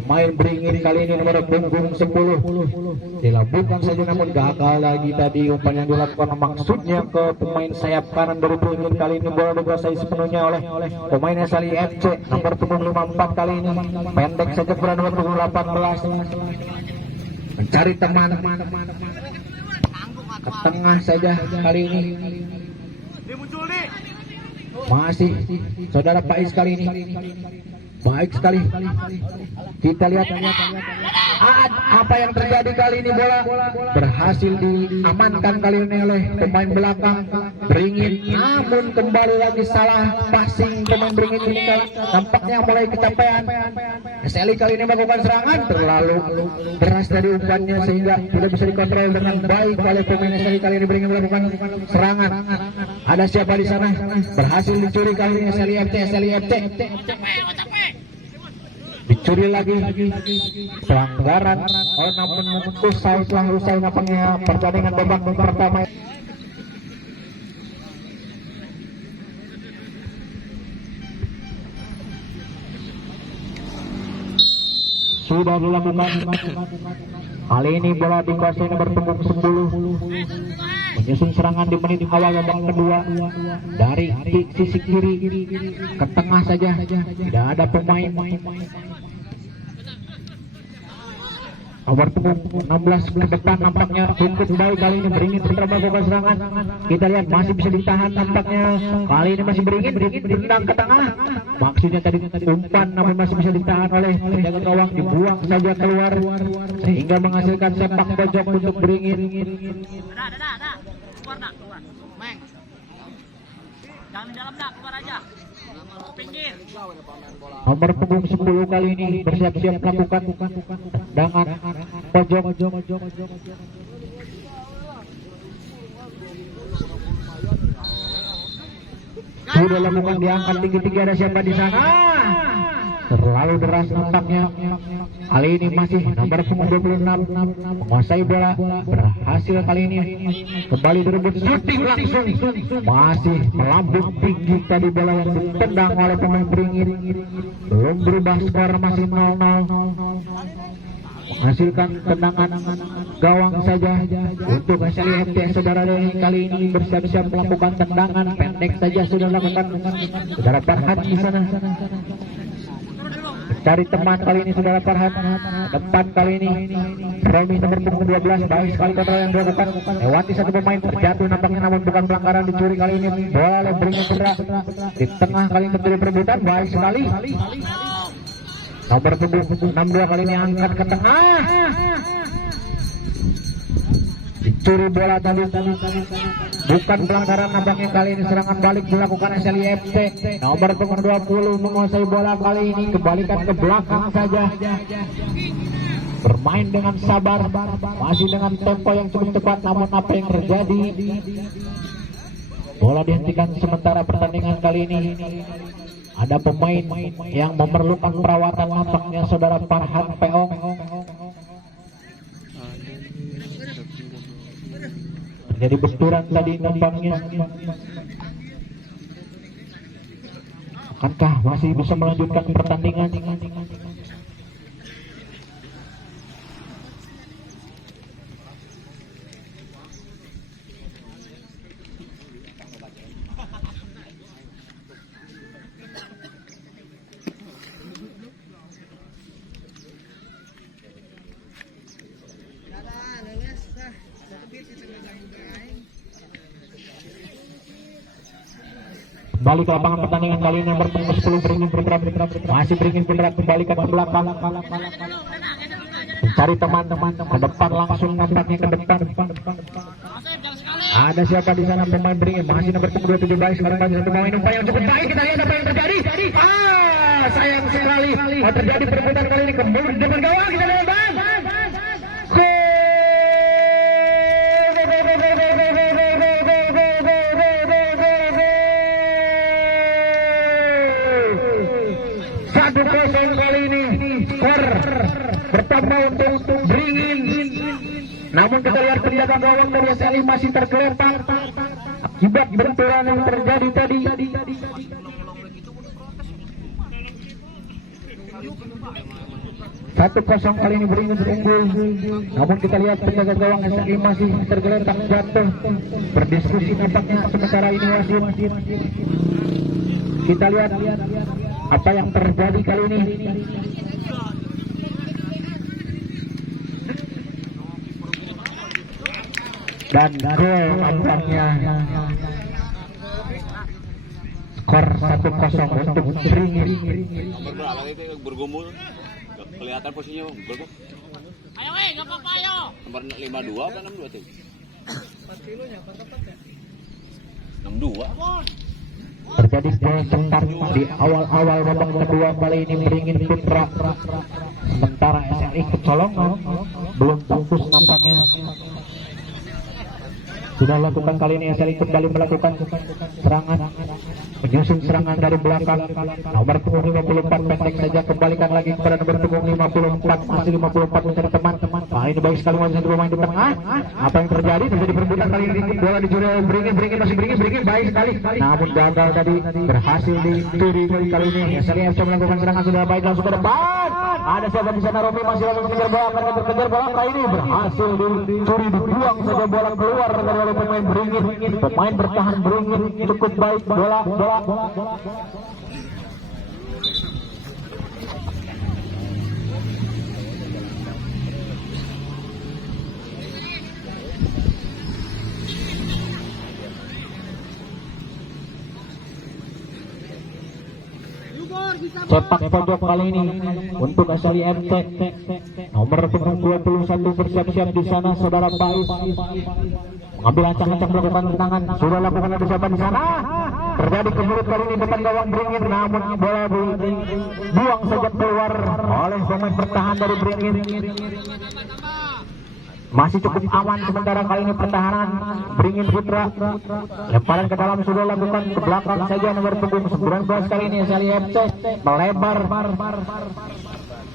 pemain Beringin kali ini nomor punggung 10. Dilakukan saja namun gagal lagi tadi umpan yang dilakukan maksudnya ke pemain sayap kanan dari Beringin kali ini. Bola dikuasai sepenuhnya oleh pemain SLI FC nomor punggung 54 kali ini. Pendek saja kepada nomor punggung 18. Mencari teman ke tengah saja kali ini. Masih saudara Pais kali ini. Baik sekali. Kita lihat apa yang terjadi kali ini. Bola berhasil diamankan kali ini oleh pemain belakang Beringin. Namun kembali lagi salah passing pemain Beringin ini. Nampaknya mulai kecapean. SLI kali ini melakukan serangan terlalu deras dari umpannya sehingga tidak bisa dikontrol dengan baik oleh pemain SLI kali ini. Beringin melakukan serangan. Ada siapa di sana? Berhasil dicuri kali ini SLI FC. Dicuri lagi pelanggaran. Namun usai nampaknya pertandingan babak pertama. Sudah dilakukan. Kali ini bola dikuasai nomor punggung 10. Menyusun serangan di menit awal babak kedua dari sisi kiri ke tengah saja. Tidak ada pemain. Nomor punggung 16 ke depan nampaknya cukup baik kali ini. Beringin segera melakukan serangan. Kita lihat masih bisa ditahan nampaknya. Kali ini masih Beringin tendang ke tengah. Maksudnya tadi umpan namun masih bisa ditahan oleh penjaga gawang. Dibuang saja keluar sehingga menghasilkan sepak pojok untuk Beringin. Keluar. Meng. Jangan di dalam dah, keluar aja. Pinggir. Nomor punggung 10 kali ini bersiap-siap melakukan tendangan pojok. Sudah lakukan diangkat tinggi-tinggi. Ada siapa di sana? Terlalu deras nampaknya. Kali ini masih nomor punggung 26 menguasai bola. Berhasil kali ini kembali direbut shooting langsung. Masih melambung tinggi tadi bola yang ditendang oleh pemain Beringin. Belum berubah skor, masih 0-0. Menghasilkan tendangan gawang saja untuk SLI FC. Saudara kali ini bersiap-siap melakukan tendangan pendek saja sudah lakukan saudara Farhan di sana. Cari teman kali ini saudara Farhan. Depan kali ini Romi nomor punggung 12. Baik sekali kontrol yang dilakukan. Lewati satu pemain terjatuh nampaknya namun bukan pelanggaran. Dicuri kali ini. Bola Beringin bergerak di tengah kali ini terjadi perebutan. Baik sekali. Nomor punggung 62 kali ini angkat ke tengah. Dicuri bola tadi. Bukan pelanggaran nampaknya kali ini. Serangan balik dilakukan SLI FC. Nomor punggung 20 menguasai bola kali ini. Kembalikan ke belakang saja. Bermain dengan sabar. Masih dengan tempo yang cukup cepat. Namun apa yang terjadi? Bola dihentikan sementara pertandingan kali ini. Ada pemain yang memerlukan perawatan nampaknya saudara Farhan Peong. Jadi benturan tadi nampaknya. Akankah masih bisa melanjutkan pertandingan? Kembali ke lapangan pertandingan kali ini nomor 10 Beringin bergerak. Masih Beringin bergerak kembalikan ke belakang. cari teman-teman ke depan, langsung nampaknya ke depan. Ada siapa di sana pemain beringin? Masih nomor 27 baik sekarang masih satu pemain umpan yang cukup baik. Kita lihat apa yang terjadi. Sayang sekali. Terjadi perebutan kali ini kembali di depan gawang. Kita lihat bang. Satu kosong kali ini. Skor bertambah untuk beringin. Namun kita lihat penjaga gawang dari SLI masih tergeletak akibat benturan yang terjadi tadi. Satu kosong kali ini beringin unggul. Namun kita lihat penjaga gawang SLI masih tergeletak jatuh. Berdiskusi nampaknya sementara ini wasit. Kita lihat apa yang terjadi kali ini. Dan gol nampaknya. Skor 1-0 untuk beringin. Nomor berapa itu bergumul? Kelihatan posisinya bang. Ayo nggak apa-apa ayo. Nomor 52 apa 62 tuh? 4 kilonya, 62. Terjadi gol cepat di awal-awal babak kedua kali ini beringin putra. Sementara SLI kecolongan belum fokus nampaknya. Sudah lakukan kali ini SLI kembali melakukan serangan, menyusun serangan dari belakang. Nomor punggung 54 pendek saja, kembalikan lagi kepada nomor punggung 54, masih 54 mencari teman-teman. Nah ini baik sekali masih satu pemain di tengah. Apa yang terjadi? Terjadi perebutan kali ini, bola dicuri oleh beringin masih beringin baik sekali. Namun gagal tadi, berhasil dicuri kali ini. SLI FC melakukan serangan sudah baik langsung ke depan. Ada siapa di sana? Romi masih langsung mengejar bola, akan terkejar bola kali ini berhasil dicuri, dibuang saja bola keluar dari pemain beringin. Pemain bertahan beringin cukup baik. Bola cepak pojok kali ini untuk SLI FC. Nomor punggung 21 bersiap-siap di sana saudara Pais. Mengambil ancang-ancang melakukan tendangan. Sudah lakukan ada siapa di sana? Terjadi kemulut kali ini depan gawang beringin, namun bola dibuang saja keluar oleh pemain bertahan dari beringin. Masih cukup aman sementara kali ini pertahanan beringin putra. Lemparan ke dalam sudah lakukan ke belakang saja nomor punggung 19 kali ini SLI FC melebar.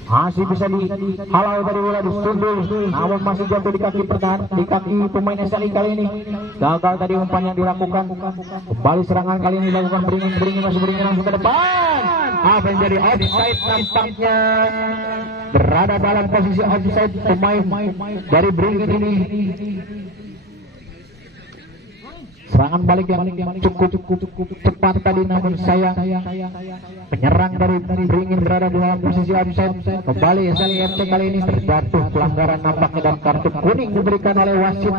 Masih bisa dihalau dari bola disundul, namun masih jatuh di kaki pertahanan, di kaki pemain SLI kali ini. Gagal tadi umpan yang dilakukan. Kembali serangan kali ini dilakukan beringin masih beringin langsung ke depan. Apa yang jadi offside nampaknya. Berada dalam posisi offside pemain dari beringin ini. Serangan balik yang cukup cepat tadi, namun sayang penyerang dari beringin berada di dalam posisi offside. Kembali SLI FC kali ini terjatuh pelanggaran nampaknya dan kartu kuning diberikan oleh wasit.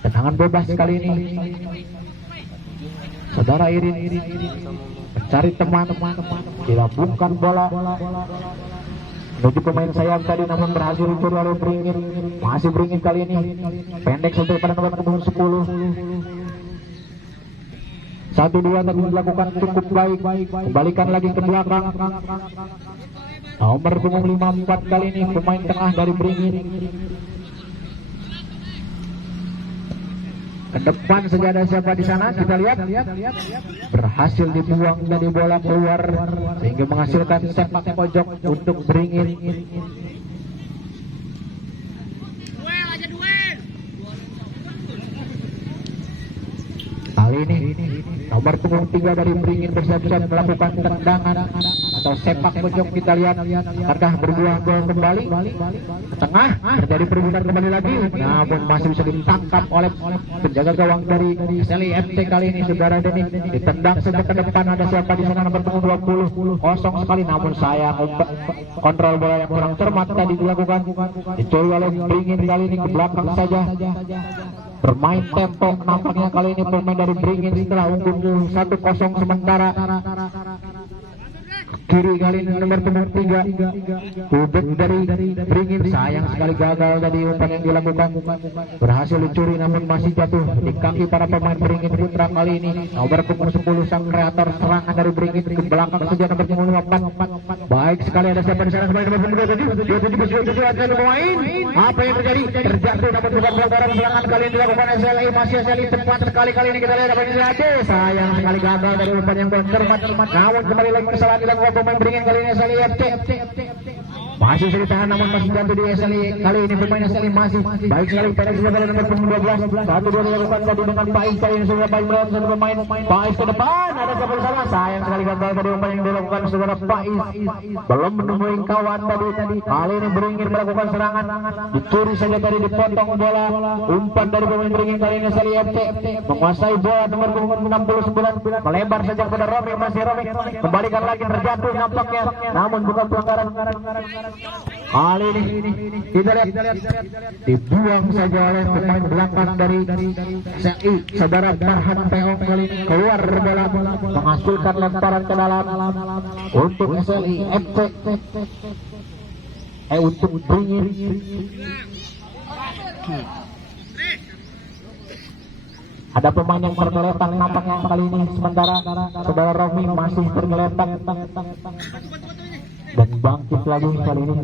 Tendangan bebas kali ini. Saudara Irin mencari teman-teman, dilambungkan bola menuju pemain sayap tadi, namun berhasil dicuri oleh beringin. Masih beringin kali ini, pendek sampai pada nomor punggung 10. 1-2 tadi dilakukan cukup baik. Kembalikan lagi ke belakang. Nomor punggung 54 kali ini pemain tengah dari beringin. Ke depan saja ada siapa di sana? Kita lihat. Berhasil dibuang dari bola keluar sehingga menghasilkan sepak pojok untuk beringin. Kali ini nomor punggung 3 dari beringin bersiap-siap melakukan tendangan atau sepak pojok. Kita lihat apakah berbuah gol kembali. Tengah terjadi perebutan kembali lagi, namun masih bisa ditangkap oleh penjaga gawang dari SLI FC kali ini saudara Deni. Ditendang saja ke depan, ada siapa di sana nomor punggung 20. Kosong sekali, namun sayang kontrol bola yang kurang cermat tadi dilakukan. Dicuri oleh beringin kali ini ke belakang saja. bermain tempo nampaknya kali ini pemain dari Beringin setelah unggul 1-0 sementara. Kiri kali ini nomor punggung 3 Ubed dari Beringin, sayang sekali gagal tadi umpan yang dilakukan, berhasil dicuri namun masih jatuh di kaki para pemain Beringin Putra kali ini. Nomor punggung 10 sang kreator serangan dari Beringin ke belakang saja nomor punggung 4. Baik sekali, ada siapa di sana kembali nomor punggung 27 ada pemain. Apa yang terjadi? Terjatuh dapat bukan pelanggaran serangan kali ini dilakukan SLI, masih SLI tepat sekali kali ini kita lihat dapat dilatih. Sayang sekali gagal dari umpan yang bercermat, namun kembali lagi kesalahan dilakukan pemain Beringin kali ini SLI FC. Masih bisa ditahan namun masih jatuh di SLI. Kali ini pemain SLI masih baik sekali pada sebelah nomor 12. 1-2 dilakukan tadi dengan Pais, kali ini sudah baik melawan satu pemain. Pais ke depan, ada siapa di sana? Sayang sekali gagal tadi umpan yang dilakukan saudara Pais. Belum menemui kawan tadi. Kali ini Beringin melakukan serangan, dicuri saja tadi, dipotong bola. Umpan dari pemain Beringin kali ini SLI FC menguasai bola nomor 69, melebar saja kepada Romi, masih Romi kembalikan lagi, terjatuh nampaknya namun bukan pelanggaran. Kali ini kita lihat dibuang saja oleh pemain belakang dari SLI saudara Farhan Peong, kali ini keluar bola menghasilkan lemparan ke dalam untuk SLI FC untuk Beringin. Ada pemain yang tergeletak nampaknya kali ini, sementara saudara Romi masih tergeletak dan bangkit lagi kali ini.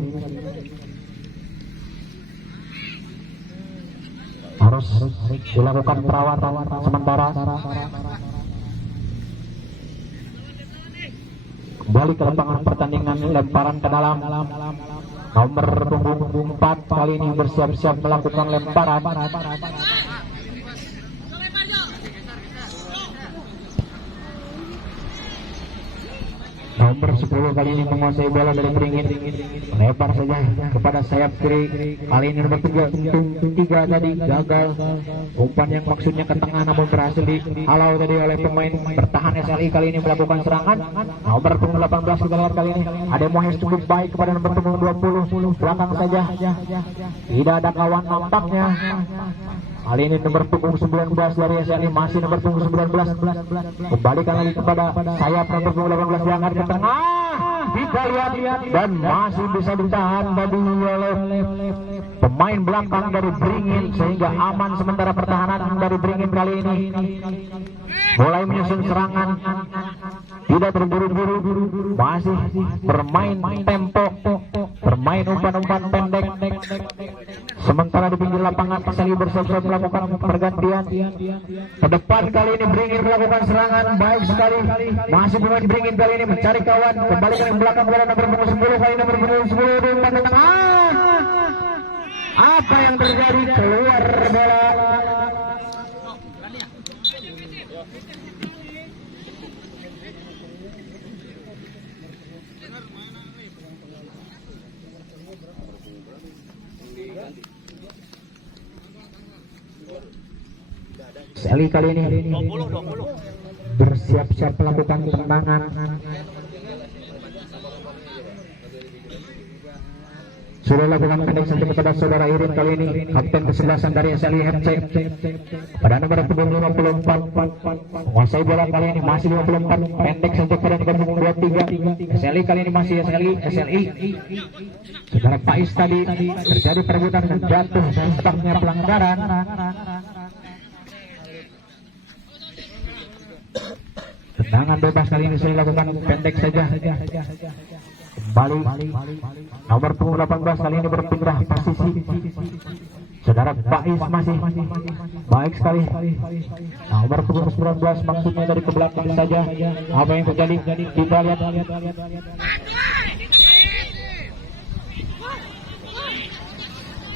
Harus dilakukan perawatan sementara. Kembali ke lapangan pertandingan, lemparan ke dalam. Nomor punggung 4 kali ini bersiap-siap melakukan lemparan. Nomor 10 kali ini menguasai bola dari Beringin, lebar saja kepada sayap kiri. Kali ini nomor 3 tadi gagal umpan yang maksudnya ke tengah namun berhasil dihalau tadi oleh pemain bertahan SLI. Kali ini melakukan serangan. Nomor punggung 18 kita lihat kali ini ada Mohes cukup baik kepada nomor punggung 20, belakang saja, tidak ada kawan nampaknya. Kali ini nomor punggung 19 dari SLI masih nomor punggung 19, kembalikan lagi kepada sayap nomor punggung 18 diangkat ke tengah, kita lihat dan masih bisa ditahan tadi oleh pemain belakang dari Beringin sehingga aman sementara pertahanan dari Beringin kali ini. Mulai menyusun serangan, tidak terburu-buru, masih bermain tempo, bermain umpan-umpan pendek. Sementara di pinggir lapangan SLI bersiap-siap melakukan pergantian. Ke depan kali ini Beringin melakukan serangan baik sekali. Masih pemain Beringin kali ini mencari kawan, kembali ke belakang bola nomor punggung 10 kali nomor punggung 10 di umpan ke tengah. Apa yang terjadi? Keluar bola. SLI kali ini bersiap-siap melakukan tendangan. Sudah lakukan pendek saja kepada saudara Irin kali ini, kapten kesebelasan dari SLI FC pada nomor punggung 54, menguasai bola kali ini masih 54, pendek saja pada nomor punggung 23. SLI kali ini masih SLI. Saudara Pais tadi terjadi perebutan dan jatuh dan stopnya pelanggaran. Tendangan bebas kali ini saya lakukan pendek saja. Kembali nomor punggung 18 kali ini berpindah posisi. Saudara Pais masih baik sekali. Nomor punggung 19 maksudnya dari ke belakang saja. Apa yang terjadi? Kita lihat.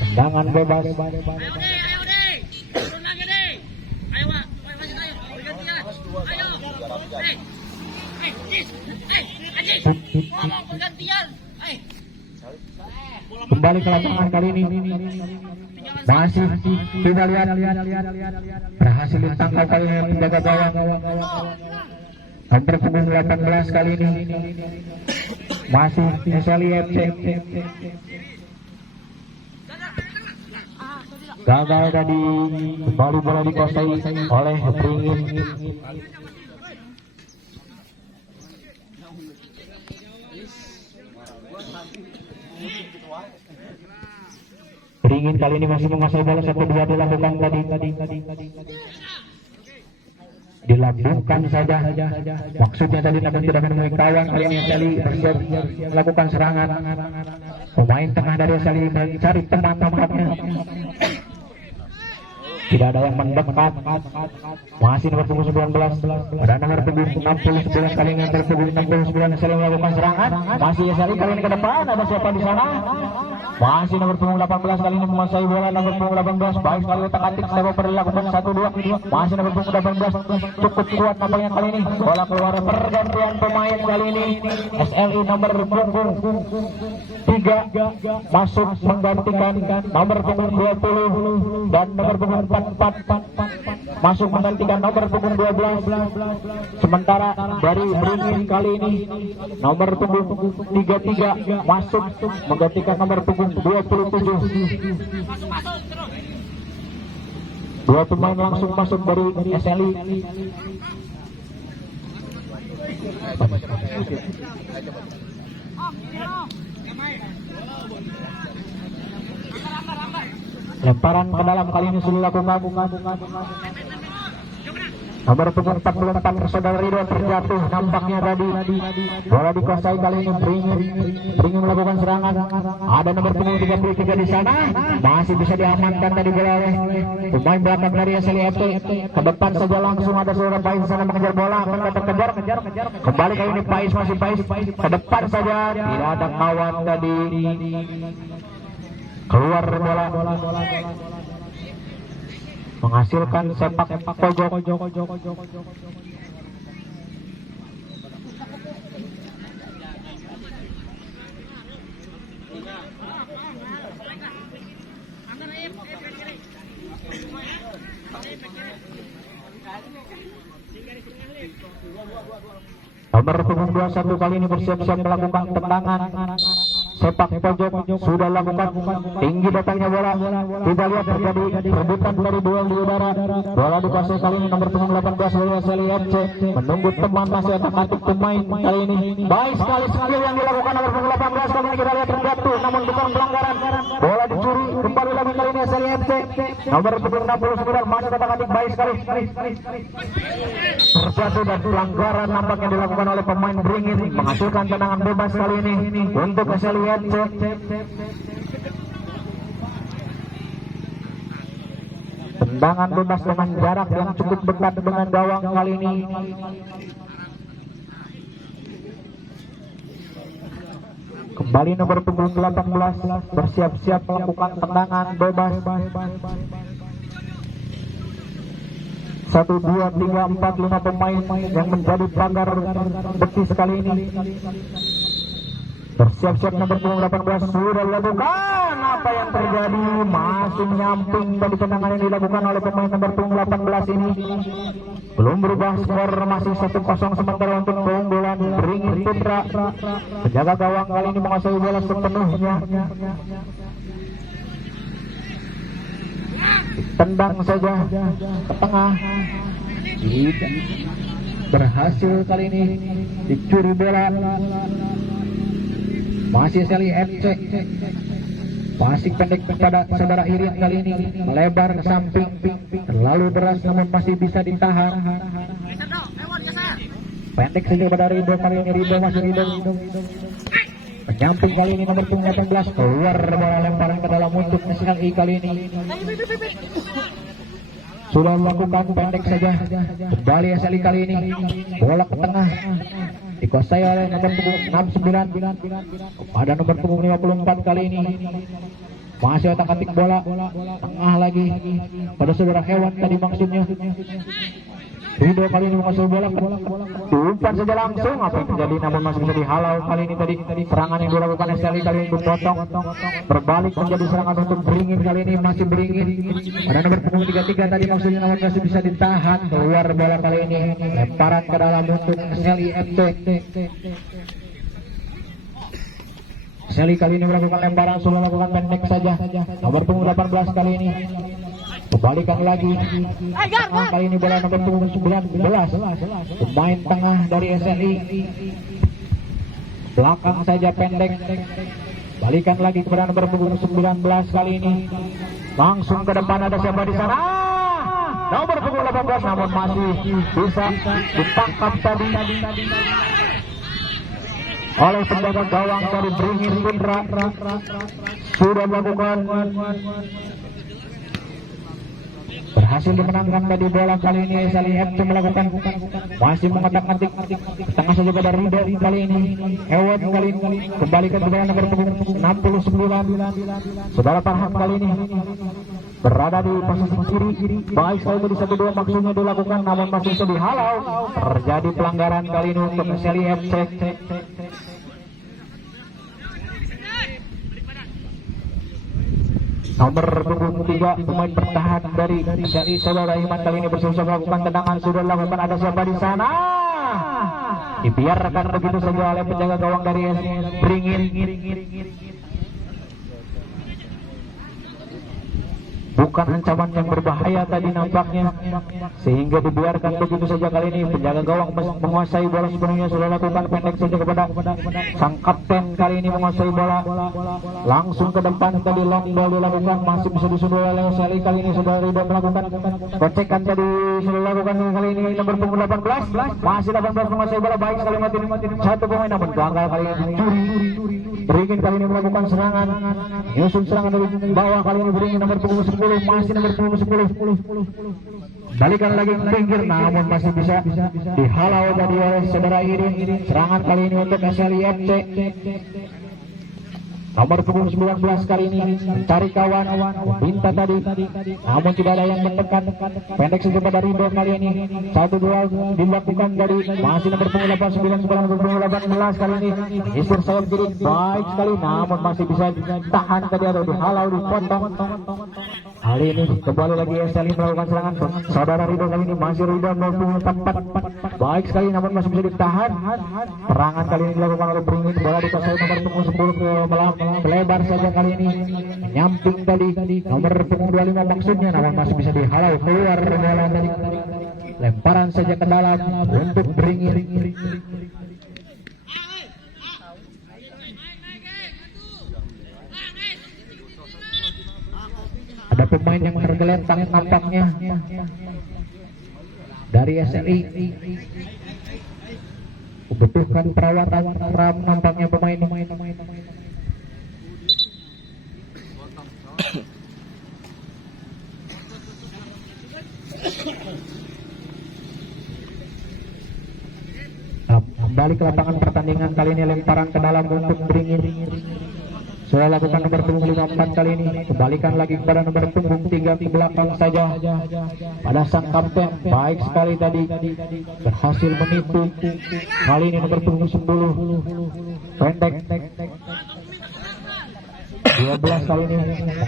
Tendangan bebas. Kembali ke lapangan kali ini masih kita lihat berhasil ditangkap kali ini penjaga gawang nomor punggung 18 kali ini masih SLI FC. gagal tadi, kembali bola dikuasai oleh Beringin. Beringin kali ini masih menguasai bola, 1-2 dilakukan dilambungkan saja, maksudnya tadi namun tidak menemui kawan. Kali ini Sally bersiap melakukan serangan. Pemain tengah dari Sally mencari teman tampaknya, tidak ada yang mendekat. Masih nomor punggung 19 ada nomor punggung 69, kali ini nomor punggung 69 Sally melakukan serangan. Masih Sally kali ini ke depan, ada siapa di sana? Masih nomor punggung 18 kali ini menguasai bola, nomor punggung 18 baik sekali otak-atik, sepak dilakukan 1-2. Masih nomor punggung 18 cukup kuat nampaknya kali ini. Bola keluar, pergantian pemain kali ini. SLI nomor punggung 3 masuk menggantikan nomor punggung 20 dan nomor punggung 44 masuk menggantikan nomor punggung 12. Sementara dari Beringin kali ini nomor punggung 33 masuk menggantikan nomor punggung 27. Dua pemain langsung masuk dari SLI. Lemparan ke dalam kali ini sudah dilakukan. Nomor punggung 44 saudara Ridho terjatuh nampaknya tadi. Bola dikuasai kali ini Beringin melakukan serangan. Ada nomor punggung 33 di sana, masih bisa diamankan tadi bola oleh pemain belakang dari SLI FC. Ke depan saja langsung ada saudara Pais sana mengejar bola, terkejar. Kembali kali ini Pais, masih Pais ke depan saja, tidak ada kawan tadi. Keluar bola, menghasilkan sepak pojok. Nomor punggung 21 kali ini bersiap-siap melakukan tendangan sepak pojok, sudah lakukan tinggi datangnya bola. Kita lihat terjadi rebutan dari duel di udara. Bola dikuasai kali ini nomor punggung 18 oleh SLI FC, menunggu teman, masih otak-atik pemain kali ini. Baik sekali skill yang dilakukan nomor punggung 18 kali ini, kita lihat terjatuh namun bukan pelanggaran. Bola dicuri kembali lagi kali ini SLI FC. Nomor punggung 69 masih otak-atik, baik sekali. Terjatuh dan pelanggaran nampaknya dilakukan oleh pemain Beringin, menghasilkan tendangan bebas kali ini untuk SLI FC. Tendangan bebas dengan jarak yang cukup dekat dengan gawang kali ini. Kembali nomor punggung 18 bersiap-siap melakukan tendangan bebas. 1, 2, 3, 4, 5 pemain yang menjadi pagar betis kali ini. Bersiap-siap nomor punggung 18 sudah dilakukan. Apa yang terjadi? Masih nyamping dari tendangan yang dilakukan oleh pemain nomor punggung 18 ini. Belum berubah skor, masih 1-0 sementara untuk keunggulan Beringin Putra. Penjaga gawang kali ini menguasai bola sepenuhnya. Tendang saja ke tengah, tidak berhasil kali ini. Dicuri bola, masih SLI FC. Passing pendek kepada saudara Irin kali ini, melebar ke samping, terlalu deras namun masih bisa ditahan. Pendek saja pada Ridho kali ini. Ridho masih Ridho. Penyamping kali ini nomor punggung 18, keluar bola lemparan ke dalam untuk SLI kali ini. Sudah melakukan pendek saja, kembali SLI kali ini. Bola ke tengah dikuasai oleh nomor punggung 69 kepada nomor punggung 54 kali ini. Masih otak-atik bola tengah lagi pada saudara Hewan tadi maksudnya. Ridho kali ini menguasai bola, umpan saja langsung. Apa yang terjadi namun masih bisa dihalau kali ini. Tadi serangan yang dilakukan SLI kali ini berpotong, berbalik menjadi serangan untuk Beringin kali ini. Masih Beringin pada nomor punggung 33 tadi maksudnya namun masih bisa ditahan. Keluar bola kali ini, lemparan ke dalam untuk SLI FC. Sally kali ini melakukan lemparan, sudah melakukan pendek saja. Nomor punggung 18 kali ini. Kembalikan lagi. Kali ini bola nomor punggung 19. Pemain tengah dari SLI. Belakang saja pendek. Balikan lagi kepada nomor punggung 19 kali ini. Langsung ke depan, ada siapa di sana? Nomor punggung 18 namun masih bisa ditangkap tadi oleh penjaga gawang dari Beringin Putra. Sudah melakukan, berhasil dimenangkan tadi bola kali ini. SLI FC melakukan, masih mengotak-atik tengah saja pada Rido kali ini. Ewan kali ini kembalikan kepada nomor punggung 69. Saudara Farhan kali ini berada di posisi kiri. Baik sekali itu di 1-2 maksudnya dilakukan, namun masih bisa dihalau. Terjadi pelanggaran kali ini untuk SLI FC. Nomor punggung 3 pemain bertahan dari SLI saudara Iman kali ini berusaha melakukan tendangan, sudah dilakukan, ada siapa di sana? Dibiarkan begitu saja oleh penjaga gawang dari Beringin. Bukan ancaman yang berbahaya tadi nampaknya, sehingga dibiarkan begitu saja kali ini. Penjaga gawang menguasai bola sepenuhnya, sudah lakukan pendek saja kepada sang kapten kali ini menguasai bola. Langsung ke depan tadi long ball dilakukan, masih bisa disundul oleh SLI kali ini. Sudah Ridho melakukan gocekan tadi, sudah dilakukan kali ini nomor punggung 18. Masih 18 menguasai bola, baik sekali mati satu pemain, namun gagal kali ini dicuri. Beringin kali ini melakukan serangan, nyusun serangan dari bawah kali ini. Beringin nomor punggung 10, masih nomor punggung 10. Balikan lagi ke pinggir, namun masih bisa dihalau tadi oleh saudara Irin. Serangan kali ini untuk SLI FC. Nomor punggung 19 kali ini mencari kawan, minta tadi, namun tidak ada yang mendekat. Pendek saja pada Ridho kali ini. 1-2 dilakukan dari masih nomor punggung 89, nomor punggung 18 kali ini. Isur sayap kiri, baik sekali, namun masih bisa ditahan tadi atau dihalau, dipotong. Kali ini kembali lagi SLI melakukan serangan. Saudara Ridho kali ini masih Ridho nomor punggung 4, baik sekali, namun masih bisa ditahan. Serangan kali ini dilakukan oleh Beringin, bola dikuasai nomor punggung 10 ke belakang. Melebar saja kali ini, menyamping tadi nomor punggung 25 maksudnya, namun masih bisa dihalau keluar bola tadi. Lemparan saja ke dalam untuk Beringin. Ada pemain yang tergeletak nampaknya dari SLI. Membutuhkan perawatan nampaknya pemain. Kembali ke lapangan pertandingan kali ini, lemparan ke dalam untuk Beringin. Sudah lakukan nomor punggung 54 kali ini. Kembalikan lagi kepada nomor punggung 3 ke belakang saja pada sang kapten. Baik sekali tadi, berhasil menipu. Kali ini nomor punggung 10 pendek 12 kali ini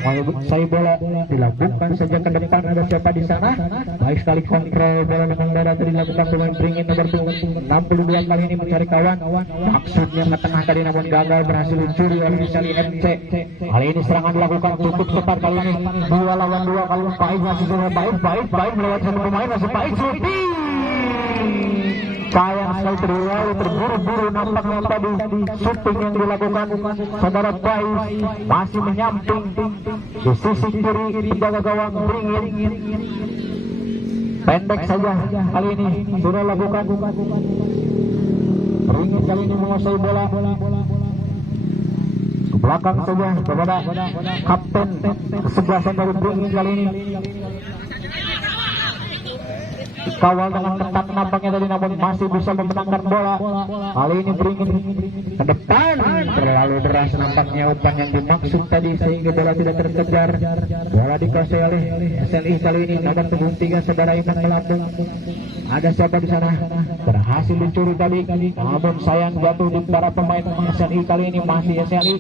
menguasai bola, dilakukan saja ke depan, ada siapa di sana? Baik sekali kontrol bola dengan dada dilakukan pemain Beringin nomor 62 kali ini mencari kawan, maksudnya ke tengah tadi namun gagal, berhasil dicuri oleh SLI FC. Kali ini serangan dilakukan cukup ketat kali ini, 2 lawan 2 kali ini. Baik masih sudah baik melewati satu pemain, masih baik shooting. Sayang sekali terburu-buru nampaknya tadi shooting yang dilakukan saudara Bais, masih menyamping di sisi kiri penjaga gawang Beringin. Pendek saja kali ini sudah lakukan. Beringin kali ini menguasai bola ke belakang saja kepada kapten kesebelasan dari Beringin kali ini. Dikawal dengan ketat nampaknya tadi, namun masih bisa memenangkan bola. Kali ini Beringin ke depan, terlalu deras nampaknya umpan yang dimaksud tadi sehingga bola tidak terkejar. Bola dikuasai oleh SLI kali ini, nomor punggung 3 saudara Iman melambung. Ada siapa di sana? Berhasil dicuri tadi, namun sayang jatuh di para pemain SLI kali ini, masih SLI.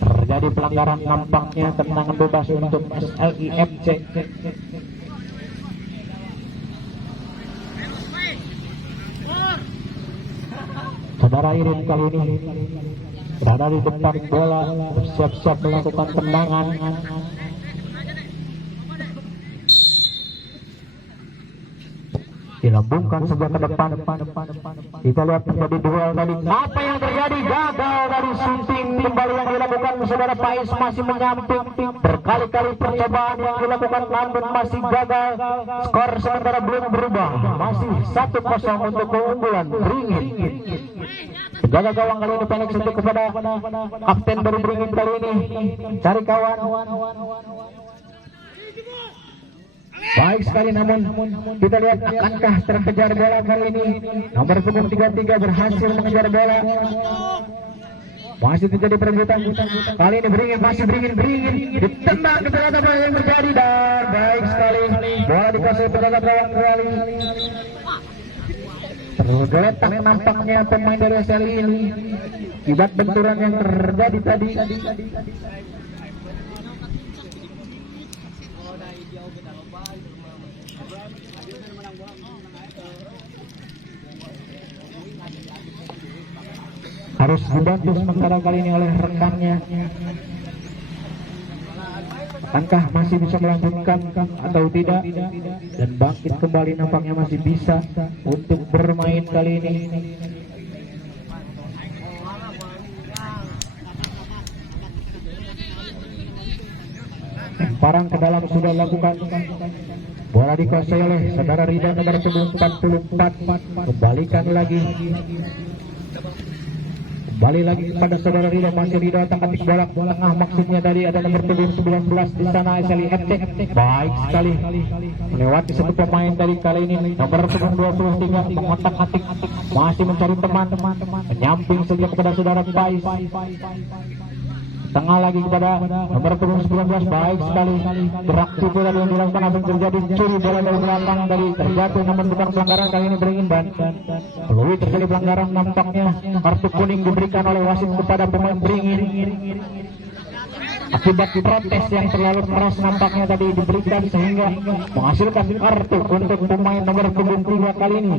Terjadi pelanggaran nampaknya, tendangan bebas untuk SLI FC. Saudara Irin kali ini berada di depan bola, siap-siap melakukan tendangan. Dilambungkan saja ke depan. Kita lihat terjadi duel tadi. Apa yang terjadi? Gagal dari shooting kembali yang dilakukan saudara Pais, masih menyamping. Berkali-kali percobaan yang dilakukan namun masih gagal. Skor sementara belum berubah. Masih 1-0 untuk keunggulan Beringin. Jaga gawang kali ini pendek sentuh kepada kapten dari Beringin kali ini. Cari kawan. Baik sekali, namun kita lihat akankah terkejar bola kali ini. Nomor punggung 33 berhasil mengejar bola. Masih terjadi perebutan. Kali ini Beringin, masih Beringin ditendang ke tengah apa yang terjadi, dan baik sekali bola dikuasai penjaga gawang kembali. Tergeletak nampaknya pemain dari SLI ini akibat benturan yang terjadi tadi. Harus dibantu sementara kali ini oleh rekannya. Akankah masih bisa melanjutkan atau tidak, dan bangkit kembali nampaknya masih bisa untuk bermain kali ini. Lemparan ke dalam sudah dilakukan. Bola dikuasai oleh saudara Rida nomor 44. Kembalikan lagi. Kembali lagi kepada saudara Rida, masih Rida otak-atik bola tengah, maksudnya tadi ada nomor 19 di sana SLI FC. Baik sekali melewati satu pemain tadi, kali ini nomor 23 mengotak-atik, masih mencari teman-teman, menyamping saja kepada saudara Pais. Tengah lagi kepada nomor 19. Baik sekali gerak situ tadi yang dilakukan, langsung terjadi curi bola dari belakang tadi, terjatuh namun bukan pelanggaran. Kali ini Beringin dan peluit terjadi pelanggaran, nampaknya kartu kuning diberikan oleh wasit kepada pemain Beringin akibat protes yang terlalu keras nampaknya tadi diberikan, sehingga menghasilkan kartu untuk pemain nomor 3 kali ini.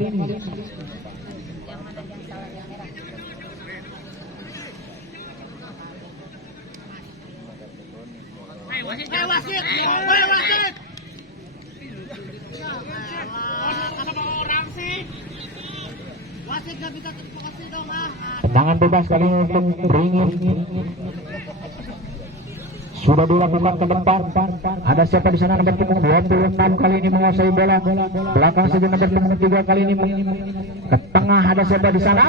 Wasit. Kenapa orang sih? Wasit nggak bisa terprovokasi dong, ah. Tendangan bebas kali ini untuk Beringin. Sudah dilakukan ke depan. Ada siapa di sana? Nomor punggung 26 kali ini menguasai bola. Belakang saja nomor punggung 3 kali ini ke tengah. Ada siapa di sana?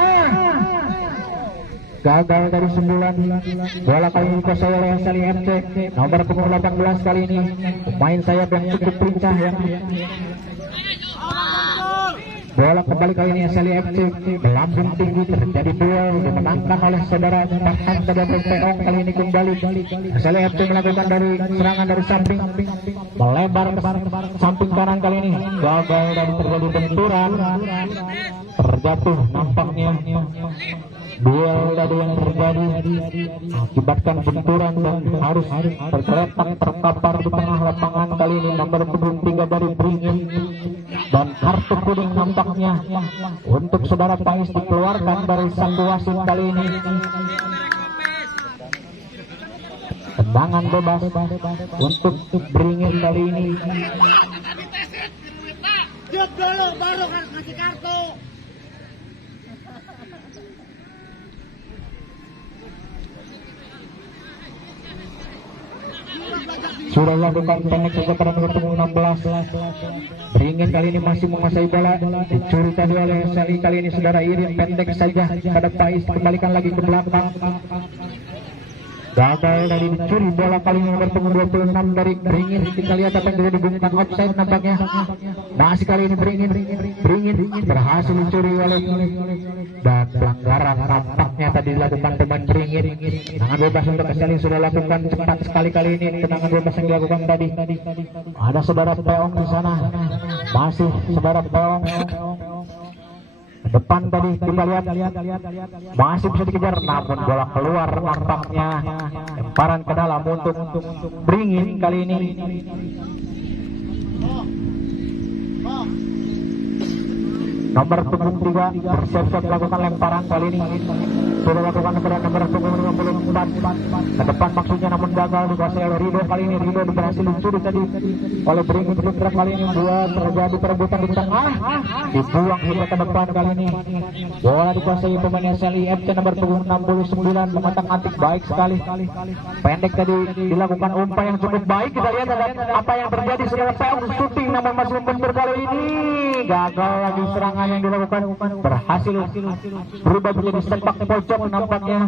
Gagal dari 9. Bola kali ini dikuasai oleh SLI FC. Nomor punggung 18 kali ini pemain sayap yang cukup lincah yang bola kembali kali ini SLI FC melambung tinggi, terjadi duel dimenangkan oleh saudara Farhan Tadabel Peong. Kali ini kembali SLI FC melakukan dari serangan dari samping, melebar ke samping kanan. Kali ini gagal dan terjadi benturan, terjatuh nampaknya. Duel tadi yang terjadi akibatkan benturan dan harus tergeletak terkapar di tengah lapangan. Kali ini nomor punggung 3 dari Beringin, dan kartu kuning nampaknya untuk saudara Pais dikeluarkan dari sang wasit kali ini. Tendangan bebas untuk Beringin kali ini. Jawab dulu baru kan kasih kartu. Sudah dilakukan pendek saja pada nomor punggung 16. Beringin kali ini masih menguasai bola, dicuri tadi oleh SLI. Kali ini saudara Irin pendek saja pada Pais, kembalikan lagi ke belakang. Gagal dari dicuri bola kali ini nomor punggung 26 dari Beringin. Kita lihat apa yang terjadi, bukan offside nampaknya. Masih kali ini Beringin berhasil dicuri oleh, dan pelanggaran nampaknya tadi dilakukan pemain Beringin. Tendangan bebas untuk SLI sudah lakukan cepat sekali kali ini. Tendangan bebas yang dilakukan tadi. Ada saudara Peong di sana. Masih saudara Peong. Depan tadi kita lihat masih bisa dikejar, namun bola keluar nampaknya. Lemparan ke dalam untuk Beringin kali ini. nomor punggung 3 bersiap-siap melakukan lemparan kali ini sudah lakukan kepada nomor punggung 54 ke depan maksudnya namun gagal dikuasai oleh Rido. Kali ini Rido berhasil dicuri tadi oleh Beringin Putra. Kali ini terjadi perebutan di tengah, dibuang hingga ke depan. Kali ini bola dikuasai pemain SLIFC nomor punggung 69 mengotak-atik baik sekali, pendek tadi dilakukan umpan yang cukup baik. Kita lihat apa yang terjadi. Saudara Peong shooting namun masih mundur. Kali ini gagal lagi serangan yang dilakukan, berhasil berubah menjadi sepak pojok nampaknya.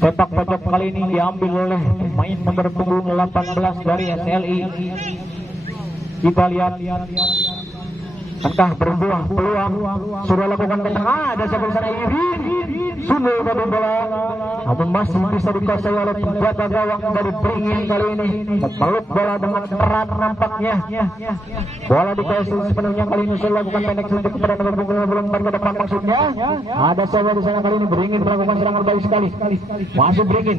Sepak pojok kali ini diambil oleh pemain nomor punggung 18 dari SLI. Kita lihat entah berbuah peluang, sudah lakukan ke tengah, ada siapa di sana? Irin Sundul tadi bola, namun masih bisa dikuasai oleh penjaga gawang dari Beringin. Kali ini memeluk bola dengan erat nampaknya. Bola dikuasai sepenuhnya. Kali ini sudah lakukan pendek untuk kepada nomor punggung 54 ke depan maksudnya. Ada siapa di sana? Kali ini Beringin melakukan serangan baik sekali. Masuk Beringin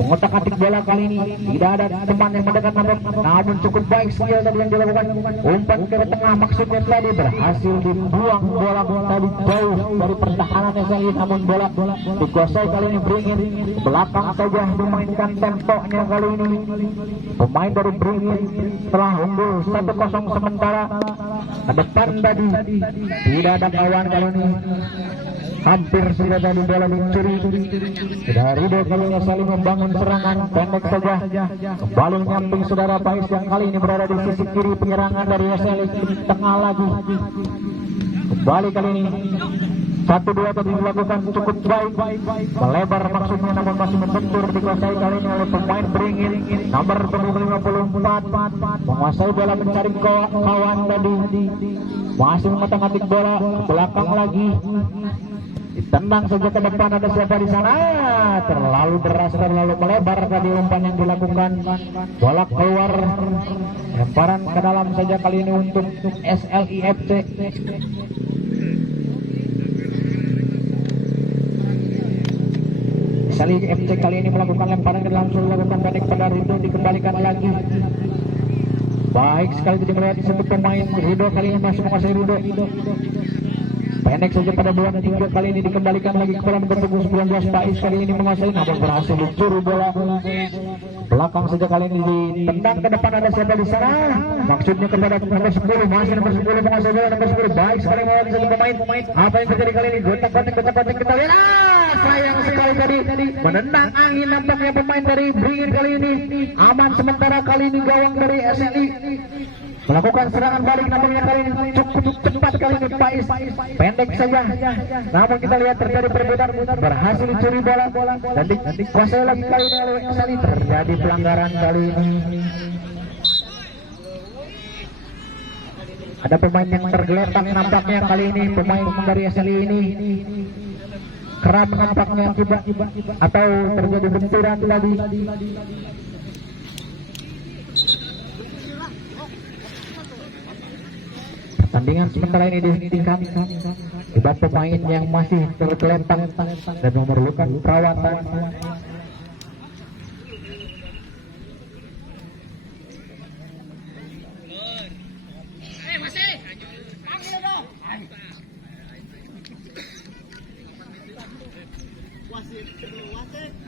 mengotak-atik bola. Kali ini tidak ada teman yang mendekat namun cukup baik skill tadi yang dilakukan. Umpan ke tengah maksudnya tadi berhasil dibuang bola tadi jauh dari pertahanan SLI, namun bola dikuasai kali ini Beringin. Belakang saja memainkan temponya kali ini pemain dari Beringin setelah unggul 1-0 sementara. Ke depan tadi tidak ada kawan. Kali ini hampir sudah tadi bola dicuri. Sudah Rido kali ini saling membangun serangan pendek saja. Kembali menyamping saudara Pais yang kali ini berada di sisi kiri penyerangan dari SLI. Tengah lagi kembali kali ini 1-2 tadi dilakukan cukup baik, melebar maksudnya namun masih membentur. Dikuasai kali ini oleh pemain Beringin nomor 54 menguasai bola, mencari kawan tadi, masih mengotak-atik bola ke belakang lagi, ditendang saja ke depan. Ada siapa di sana? Terlalu deras, terlalu melebar tadi umpan yang dilakukan. Bola keluar, lemparan ke dalam saja kali ini untuk SLIFC. SLIFC kali ini melakukan lemparan ke dalam, sudah lakukan pendek pada Rido, dikembalikan lagi. Baik sekali tadi melihat satu pemain Rido kali ini masih menguasai Rido. Pendek saja pada bola 3 kali ini dikembalikan lagi kepada nomor 19 Pais. Kali ini menguasai namun berhasil dicuri bola. Belakang saja kali ini ditendang ke depan. Ada siapa di sana? Maksudnya kepada nomor 10, masih nomor 10 menguasai bola. Nomor 10 baik sekali melihat satu pemain. Apa yang terjadi kali ini? Gotak-gotik kita lihat. Sayang sekali tadi menendang angin nampaknya pemain dari Beringin. Kali ini aman sementara. Kali ini gawang dari SLI melakukan serangan balik, nampaknya kali ini cukup cepat. Kali ini Pais pendek saja, namun kita lihat terjadi perebutan, berhasil dicuri bola dan dikuasai lagi kali ini oleh SLI. Terjadi pelanggaran kali ini. Ada pemain yang tergeletak nampaknya kali ini. Pemain dari SLI ini keram nampaknya akibat atau terjadi benturan tadi. Pertandingan sementara ini dihentikan akibat pemain yang masih tergeletak dan memerlukan perawatan.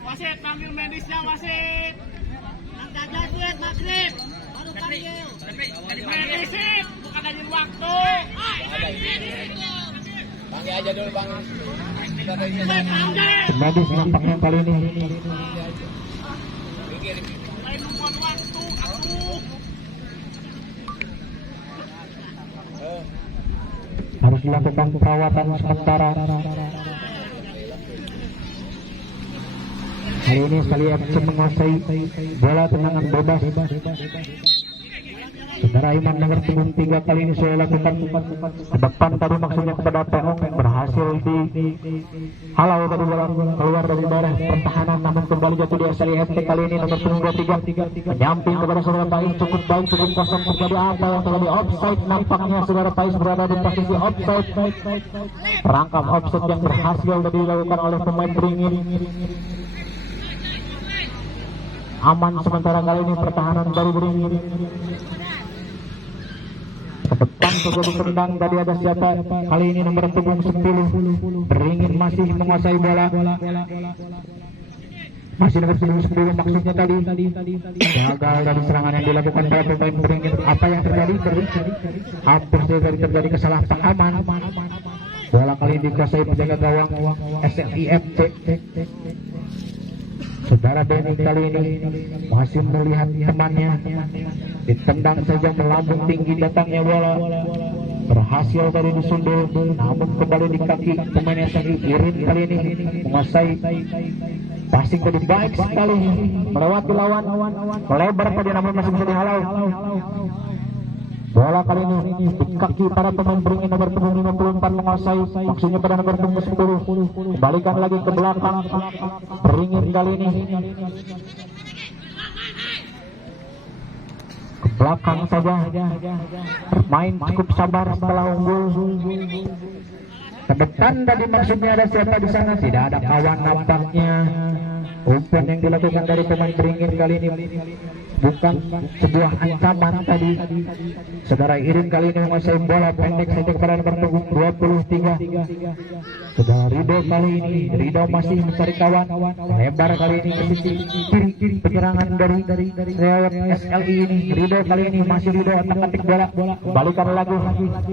Wasit panggil medisnya, wasit. Nang Dajat maghrib baru panggil. Medisip bukan ada waktu. Panggil aja dulu Bang. Medis nampaknya kali ini Main membuat waktu aku. harus dilakukan perawatan sementara. Hari ini SLIFC menguasai bola tendangan bebas. Saudara Iman nomor punggung 3 kali ini saya lakukan ke depan tadi maksudnya kepada Peong, berhasil dihalau tadi bola keluar dari daerah pertahanan, namun kembali jatuh di SLIFT kali ini nomor punggung 23 menyamping kepada saudara Pais. Cukup baik, cukup kosong. Terjadi apa yang terjadi? Offside nampaknya. Saudara Pais berada di posisi offside. Perangkap offside yang berhasil tadi dilakukan oleh pemain Beringin. Aman sementara kali ini pertahanan dari Beringin. Ke depan saja ditendang tadi ada siapa? Kali ini nomor punggung 10 Beringin masih menguasai bola. Masih nomor 10 maksudnya tadi gagal dari serangan yang dilakukan oleh pemain Beringin. Apa yang terjadi? Hampir saja terjadi kesalahpahaman. Bola kali ini dikuasai penjaga gawang SLIFC. Saudara Denny kali ini masih melihat temannya, ditendang saja melambung tinggi datangnya bola. Berhasil tadi disundul, namun kembali di kaki pemain SLI. Irin kali ini menguasai. Passing tadi baik sekali melewati lawan, melebar tadi namun masih bisa dihalau. Bola kali ini di kaki para pemain Beringin nomor punggung 54 menguasai, maksudnya pada nomor punggung 10. Kembalikan lagi ke belakang Beringin kali ini. Ke belakang saja, bermain cukup sabar setelah unggul. Ke depan tadi maksudnya ada siapa di sana? Tidak ada kawan nampaknya. Umpan yang dilakukan dari pemain Beringin kali ini bukan sebuah ancaman tadi. Saudara Irin kali ini menguasai bola pendek saja kepada nomor punggung 23. Saudara Rido kali ini, Rido masih mencari kawan. Lebar kali ini ke sisi kiri penyerangan dari SLI ini. Rido kali ini masih Rido otak-atik bola. Balikan lagi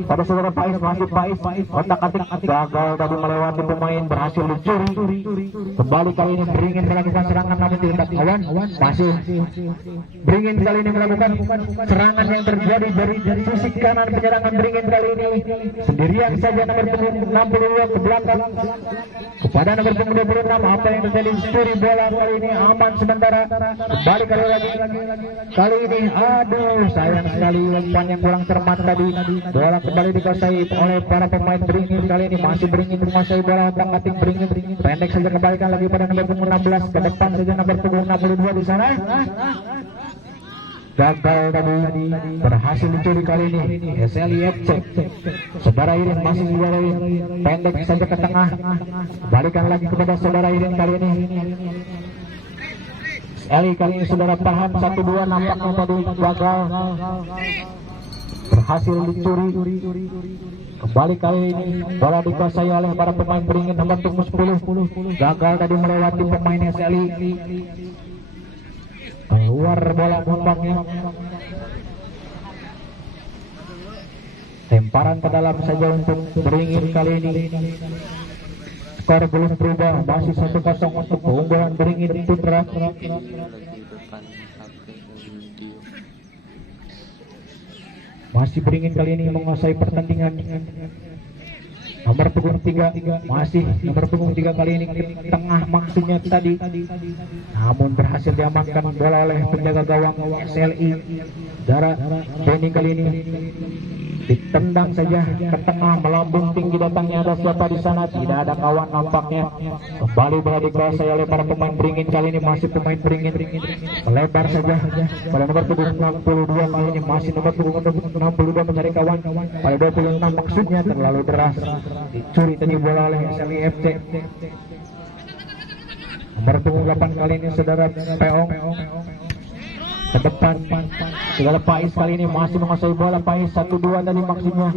pada saudara Pais, masih Pais otak-atik gagal tadi melewati pemain, berhasil dicuri. Kembali kali ini Beringin melakukan serangan namun tidak kawan. Masih Beringin kali ini melakukan serangan yang terjadi dari sisi kanan penyerangan Beringin kali ini. Sendirian saja nomor punggung 62 ke belakang kepada nomor punggung 26. Apa yang terjadi? Curi bola kali ini aman sementara. Kembali kali lagi. Kali ini aduh sayang sekali umpan yang kurang cermat tadi. Bola kembali dikuasai oleh para pemain Beringin kali ini. Masih Beringin menguasai bola, otak-atik Beringin. Pendek saja kembalikan lagi pada nomor punggung 16. Ke depan saja nomor punggung 62 di sana. Gagal tadi, berhasil dicuri kali ini SLIFC. Saudara Irin masih saudara Irin, pendek saja ke tengah. Balikan lagi kepada saudara Irin kali ini. SLI kali ini saudara tahan 1-2 nampaknya tadi gagal. Berhasil dicuri. Kembali kali ini bola dikuasai oleh para pemain Beringin nomor punggung 10. Gagal tadi melewati pemain SLI. Keluar bola umpannya. Temparan ke dalam saja untuk Beringin kali ini. Skor belum berubah, masih 1-0 untuk keunggulan Beringin Putra. Masih Beringin kali ini menguasai pertandingan. Nomor punggung 3 masih nomor punggung 3 kali ini ke tengah maksudnya tadi, namun berhasil diamankan bola oleh penjaga gawang SLI. Darah Denny kali ini ditendang saja ke tengah, melambung tinggi datangnya ada siapa di sana? Tidak ada kawan nampaknya. Kembali bola dikuasai oleh para pemain Beringin kali ini. Masih pemain Beringin melebar saja pada nomor punggung 62 kali ini. Masih nomor punggung 62 mencari kawan pada 26 maksudnya, terlalu deras dicuri tadi bola oleh SLIFC. Nomor punggung 8 kali ini saudara Peong. Ke depan saudara Pais kali ini masih menguasai bola. Pais 1-2 tadi maksudnya.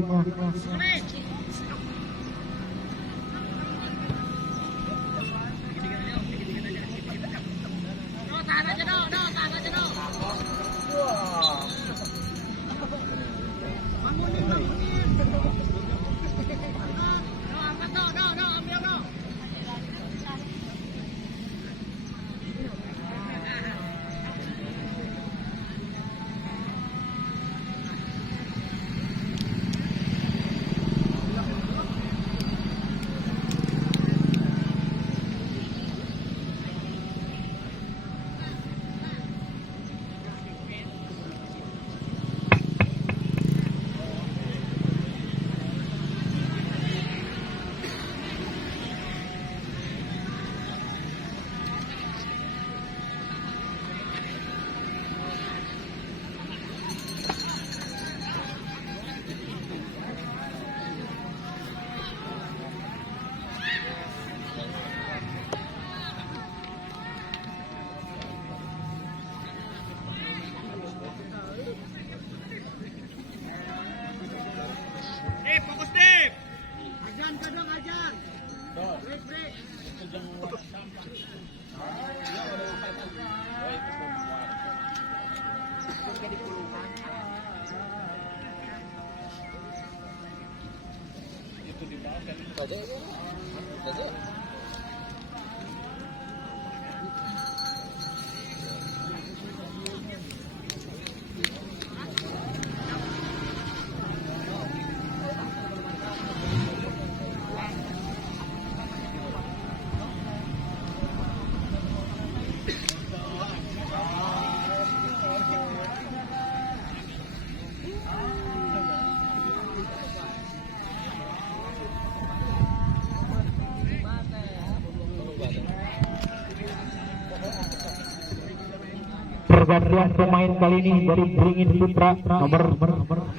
Pergantian pemain kali ini dari Beringin Putra nomor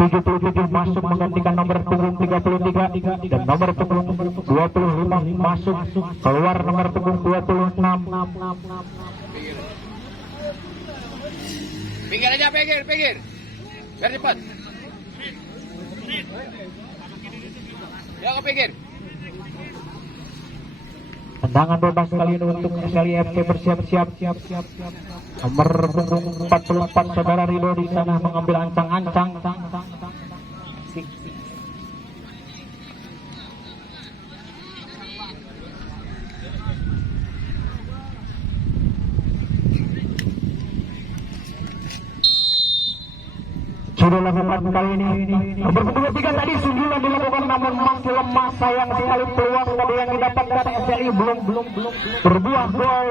77 masuk menggantikan nomor punggung 33 dan nomor punggung 25 masuk keluar nomor punggung 26. Pinggir aja, pinggir. Biar cepat. Ya ke pinggir. Tendangan bebas kali ini untuk SLI FC bersiap-siap. Nomor punggung 44 saudara Rido di sana mengambil ancang-ancang. Sudah lakukan kali ini. Nomor punggung 3 tadi sundulan dilakukan namun masih lemah, sayang sekali peluang tadi yang didapatkan SLI belum berbuah gol.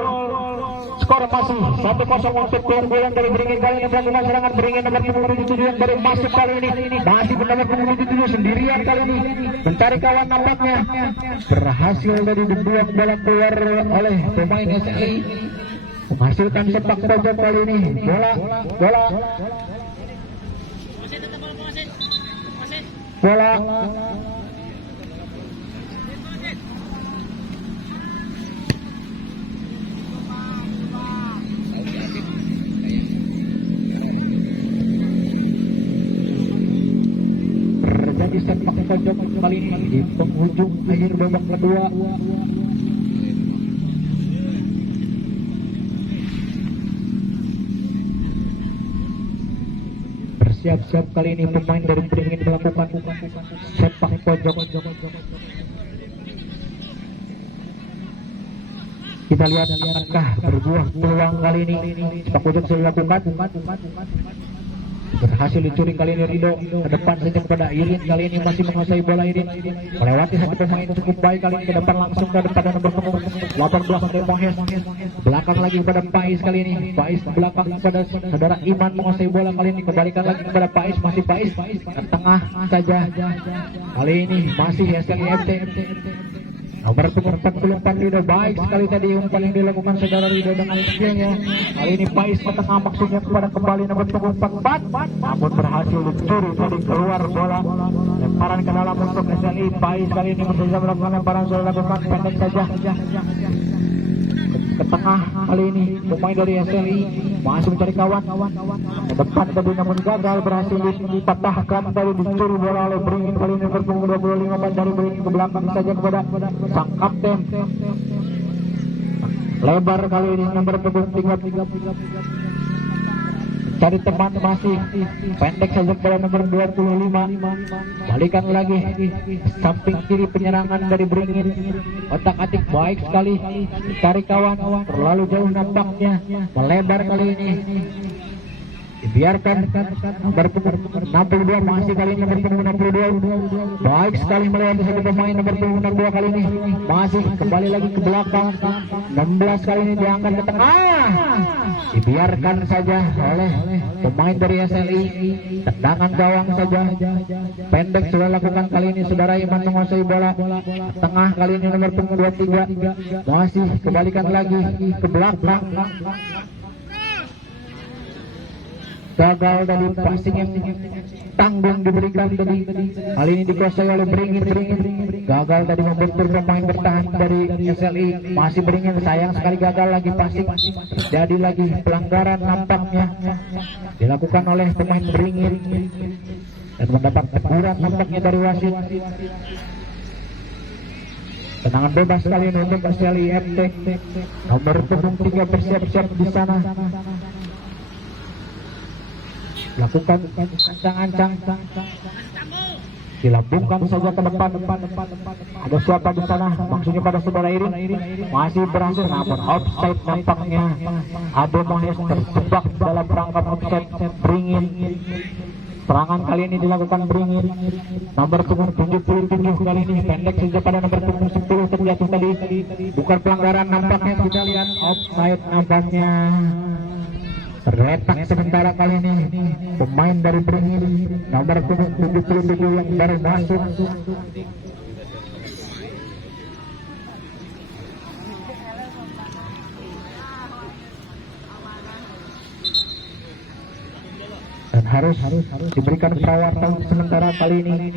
Skor masih 1-0 untuk keunggulan dari Beringin kali ini. Melakukan serangan Beringin nomor punggung 77 yang baru masuk kali ini. Masih nomor punggung 77 sendirian kali ini mencari kawan, nampaknya berhasil dari dibuang bola keluar oleh pemain SLI, menghasilkan sepak pojok kali ini. Bola terjadi sepak pojok kali ini di penghujung akhir babak kedua. Siap-siap kali ini pemain dari Beringin melakukan sepak pojok. Kita lihat apakah berbuah peluang kali ini. Sepak pojok sudah dilakukan, berhasil dicuri kali ini Rido ke depan saja kepada Irin. Kali ini masih menguasai bola Irin, melewati satu pemain cukup baik kali ini ke depan langsung ke depan nomor punggung 18 dari Mohes. Belakang lagi kepada Pais kali ini. Pais belakang kepada saudara Iman menguasai bola kali ini, kembalikan lagi kepada Pais, masih Pais ke tengah saja. Kali ini masih SLI FC. Nomor punggung 44 Rido, baik sekali tadi umpan yang dilakukan saudara Rido dengan skillnya. Kali ini Pais ke tengah maksudnya kepada kembali nomor punggung 44, namun berhasil dicuri tadi keluar bola. Lemparan ke dalam untuk SLI. Pais kali ini bisa melakukan lemparan, sudah lakukan pendek saja ke tengah. Kali ini pemain dari SLI masih mencari kawan ke depan tadi, namun gagal, berhasil dipatahkan dari dicuri bola oleh Beringin. Kali ini berpunggung 25 dari Beringin ke belakang saja kepada sang kapten. Lebar kali ini nomor punggung 3 cari teman, masih pendek saja kepada nomor 25. Balikan lagi samping kiri penyerangan dari Beringin, otak-atik baik sekali, cari kawan terlalu jauh nampaknya, melebar kali ini dibiarkan. Nomor punggung 62 masih kali ini nomor punggung 62 baik sekali melewati satu pemain nomor punggung 62 kali ini, masih kembali lagi ke belakang. 16 kali ini diangkat ke tengah, dibiarkan saja oleh pemain dari SLI. Tendangan gawang saja pendek sudah lakukan kali ini saudara Iman menguasai bola tengah. Kali ini nomor punggung 23 masih kembalikan lagi ke belakang. Gagal dari passing yang tanggung diberikan tadi. Hal ini dikuasai oleh Beringin. Gagal tadi membentur pemain bertahan dari SLI. Masih Beringin, sayang sekali gagal lagi passing. Jadi lagi pelanggaran nampaknya dilakukan oleh pemain Beringin dan mendapat teguran nampaknya dari wasit. Tendangan bebas kali ini untuk SLI FC. Nomor punggung 3 bersiap-siap di sana. lakukan ancang-ancang, dilambungkan saja ke depan. Ada siapa di sana? Maksudnya pada saudara Irin masih berhasil, namun offside nampaknya. Ade Mohes terjebak dalam perangkap offside. Beringin, serangan kali ini dilakukan Beringin. Nomor punggung 77 kali ini pendek saja pada nomor punggung 10 terjatuh tadi. Bukan pelanggaran nampaknya, kita lihat offside nampaknya. Terletak sementara kali ini pemain dari Beringin nomor punggung 77 yang baru masuk. Dan harus diberikan perawatan sementara kali ini.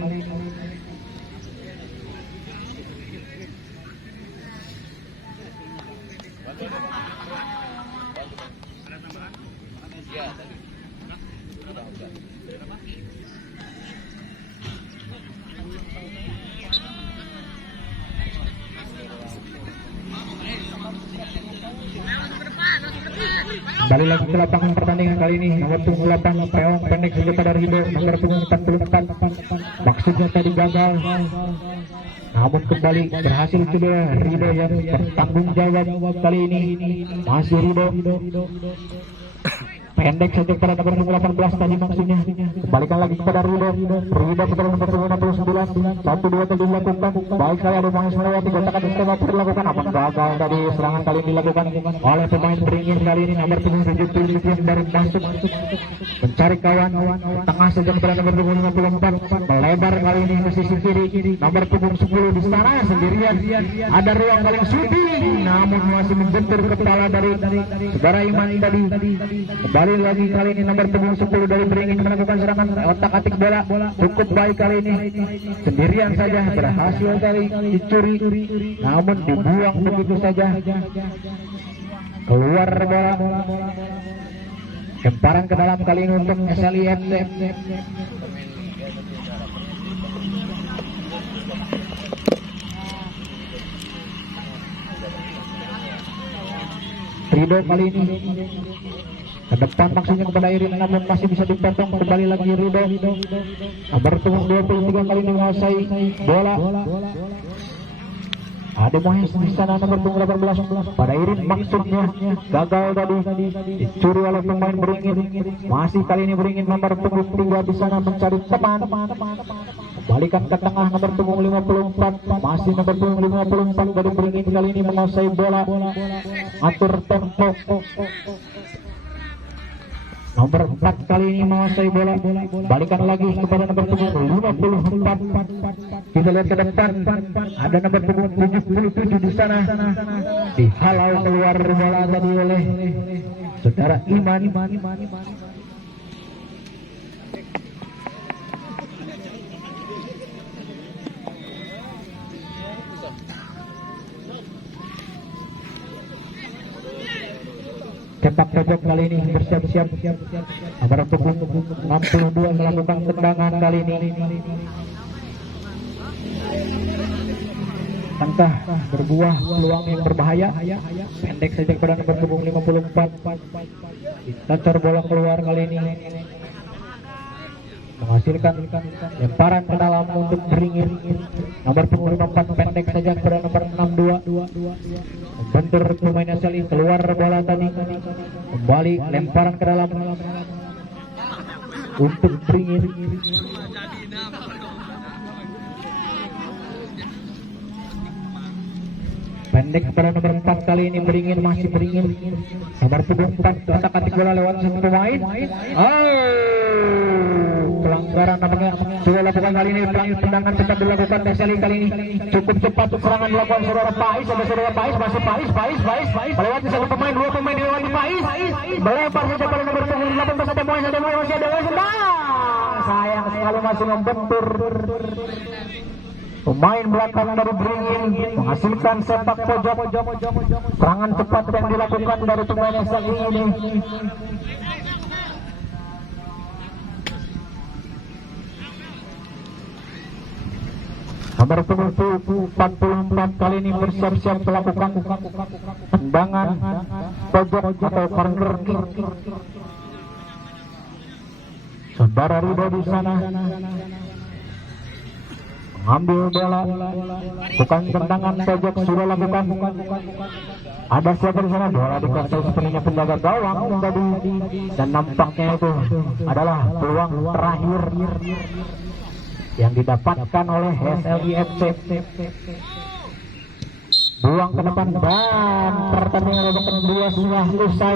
Kembali lagi ke lapangan pertandingan kali ini. Nomor punggung 8 peong pendek saja pada Rido. Nomor punggung 44 maksudnya tadi gagal, namun kembali berhasil juga Rido yang bertanggung jawab kali ini. Masih Rido pendek saja pada nomor punggung 18 tadi maksudnya. Kembalikan lagi kepada Rido kepada nomor punggung 69. 1-2 tadi dilakukan. Baik sekali ada Mohes melewati kotak istimewa dilakukan, namun gagal dari serangan kali ini dilakukan oleh pemain Beringin kali ini. Nomor punggung 77 yang baru masuk mencari kawan. Tengah saja kepada nomor punggung 54. Melebar kali ini ke sisi kiri. Nomor punggung 10 di sana sendirian. Ada ruang paling shooting, namun masih menjentur kepala dari saudara Iman tadi. Kembali lagi kali ini nomor punggung 10 dari Beringin melakukan serangan otak-atik bola. Cukup baik kali ini, sendirian saja berhasil kali dicuri, namun dibuang begitu saja. Keluar bola, lemparan ke dalam kali ini untuk SLIFC. Rido kali ini ke depan maksudnya kepada Irin, namun masih bisa dipotong. Kembali lagi Rido nomor punggung 23 kali ini menguasai bola. Ada Mohes di sana nomor punggung 18 pada Irin maksudnya gagal tadi dicuri oleh pemain Beringin. Masih kali ini Beringin nomor punggung 3 di sana mencari teman. Kembalikan ke tengah nomor punggung 54. Masih nomor punggung 54 dari Beringin kali ini menguasai bola. Atur tempo. Nomor 4 kali ini menguasai bola. Balikan lagi kepada nomor punggung 54. Kita lihat ke depan. Ada nomor punggung 77 di sana. Dihalau keluar bola tadi oleh saudara Iman. Cepak pojok kali ini bersiap-siap. Nomor punggung 62 melakukan tendangan kali ini. Entah berbuah peluang yang berbahaya. Pendek saja kepada nomor punggung 54. Ditacor bola keluar kali ini, menghasilkan lemparan ke dalam untuk Beringin. Nomor punggung 54 pendek saja kepada nomor 62. Bentur pemain asli, keluar bola tadi. Kembali lemparan ke dalam untuk Beringin. Pendek kepada nomor 4 kali ini Beringin, masih Beringin. Nomor punggung 4 otak-atik bola lewat satu pemain. Pelanggaran nampaknya sudah dilakukan kali ini. Tendangan cepat dilakukan Desali kali ini. Cukup cepat serangan dilakukan saudara Pais. Ada saudara Pais, masih Pais. Melewati satu pemain, dua pemain dilewati Pais. Melempar saja pada nomor punggung 18. Ada Mohes, masih ada Mohes. Sayang sekali masih membentur. Pemain belakang dari Beringin menghasilkan sepak pojok. Serangan cepat yang dilakukan dari pemain SLI ini. Nomor punggung 44 kali ini bersiap-siap melakukan tendangan pojok atau corner kick. Saudara Rido di sana mengambil bola, bukan tendangan pojok sudah lakukan. Ada siapa di sana? Bola dikuasai sepenuhnya penjaga gawang tadi, dan nampaknya itu adalah peluang terakhir yang didapatkan oleh SLIFC. Buang ke depan dan pertandingan babak kedua sudah selesai.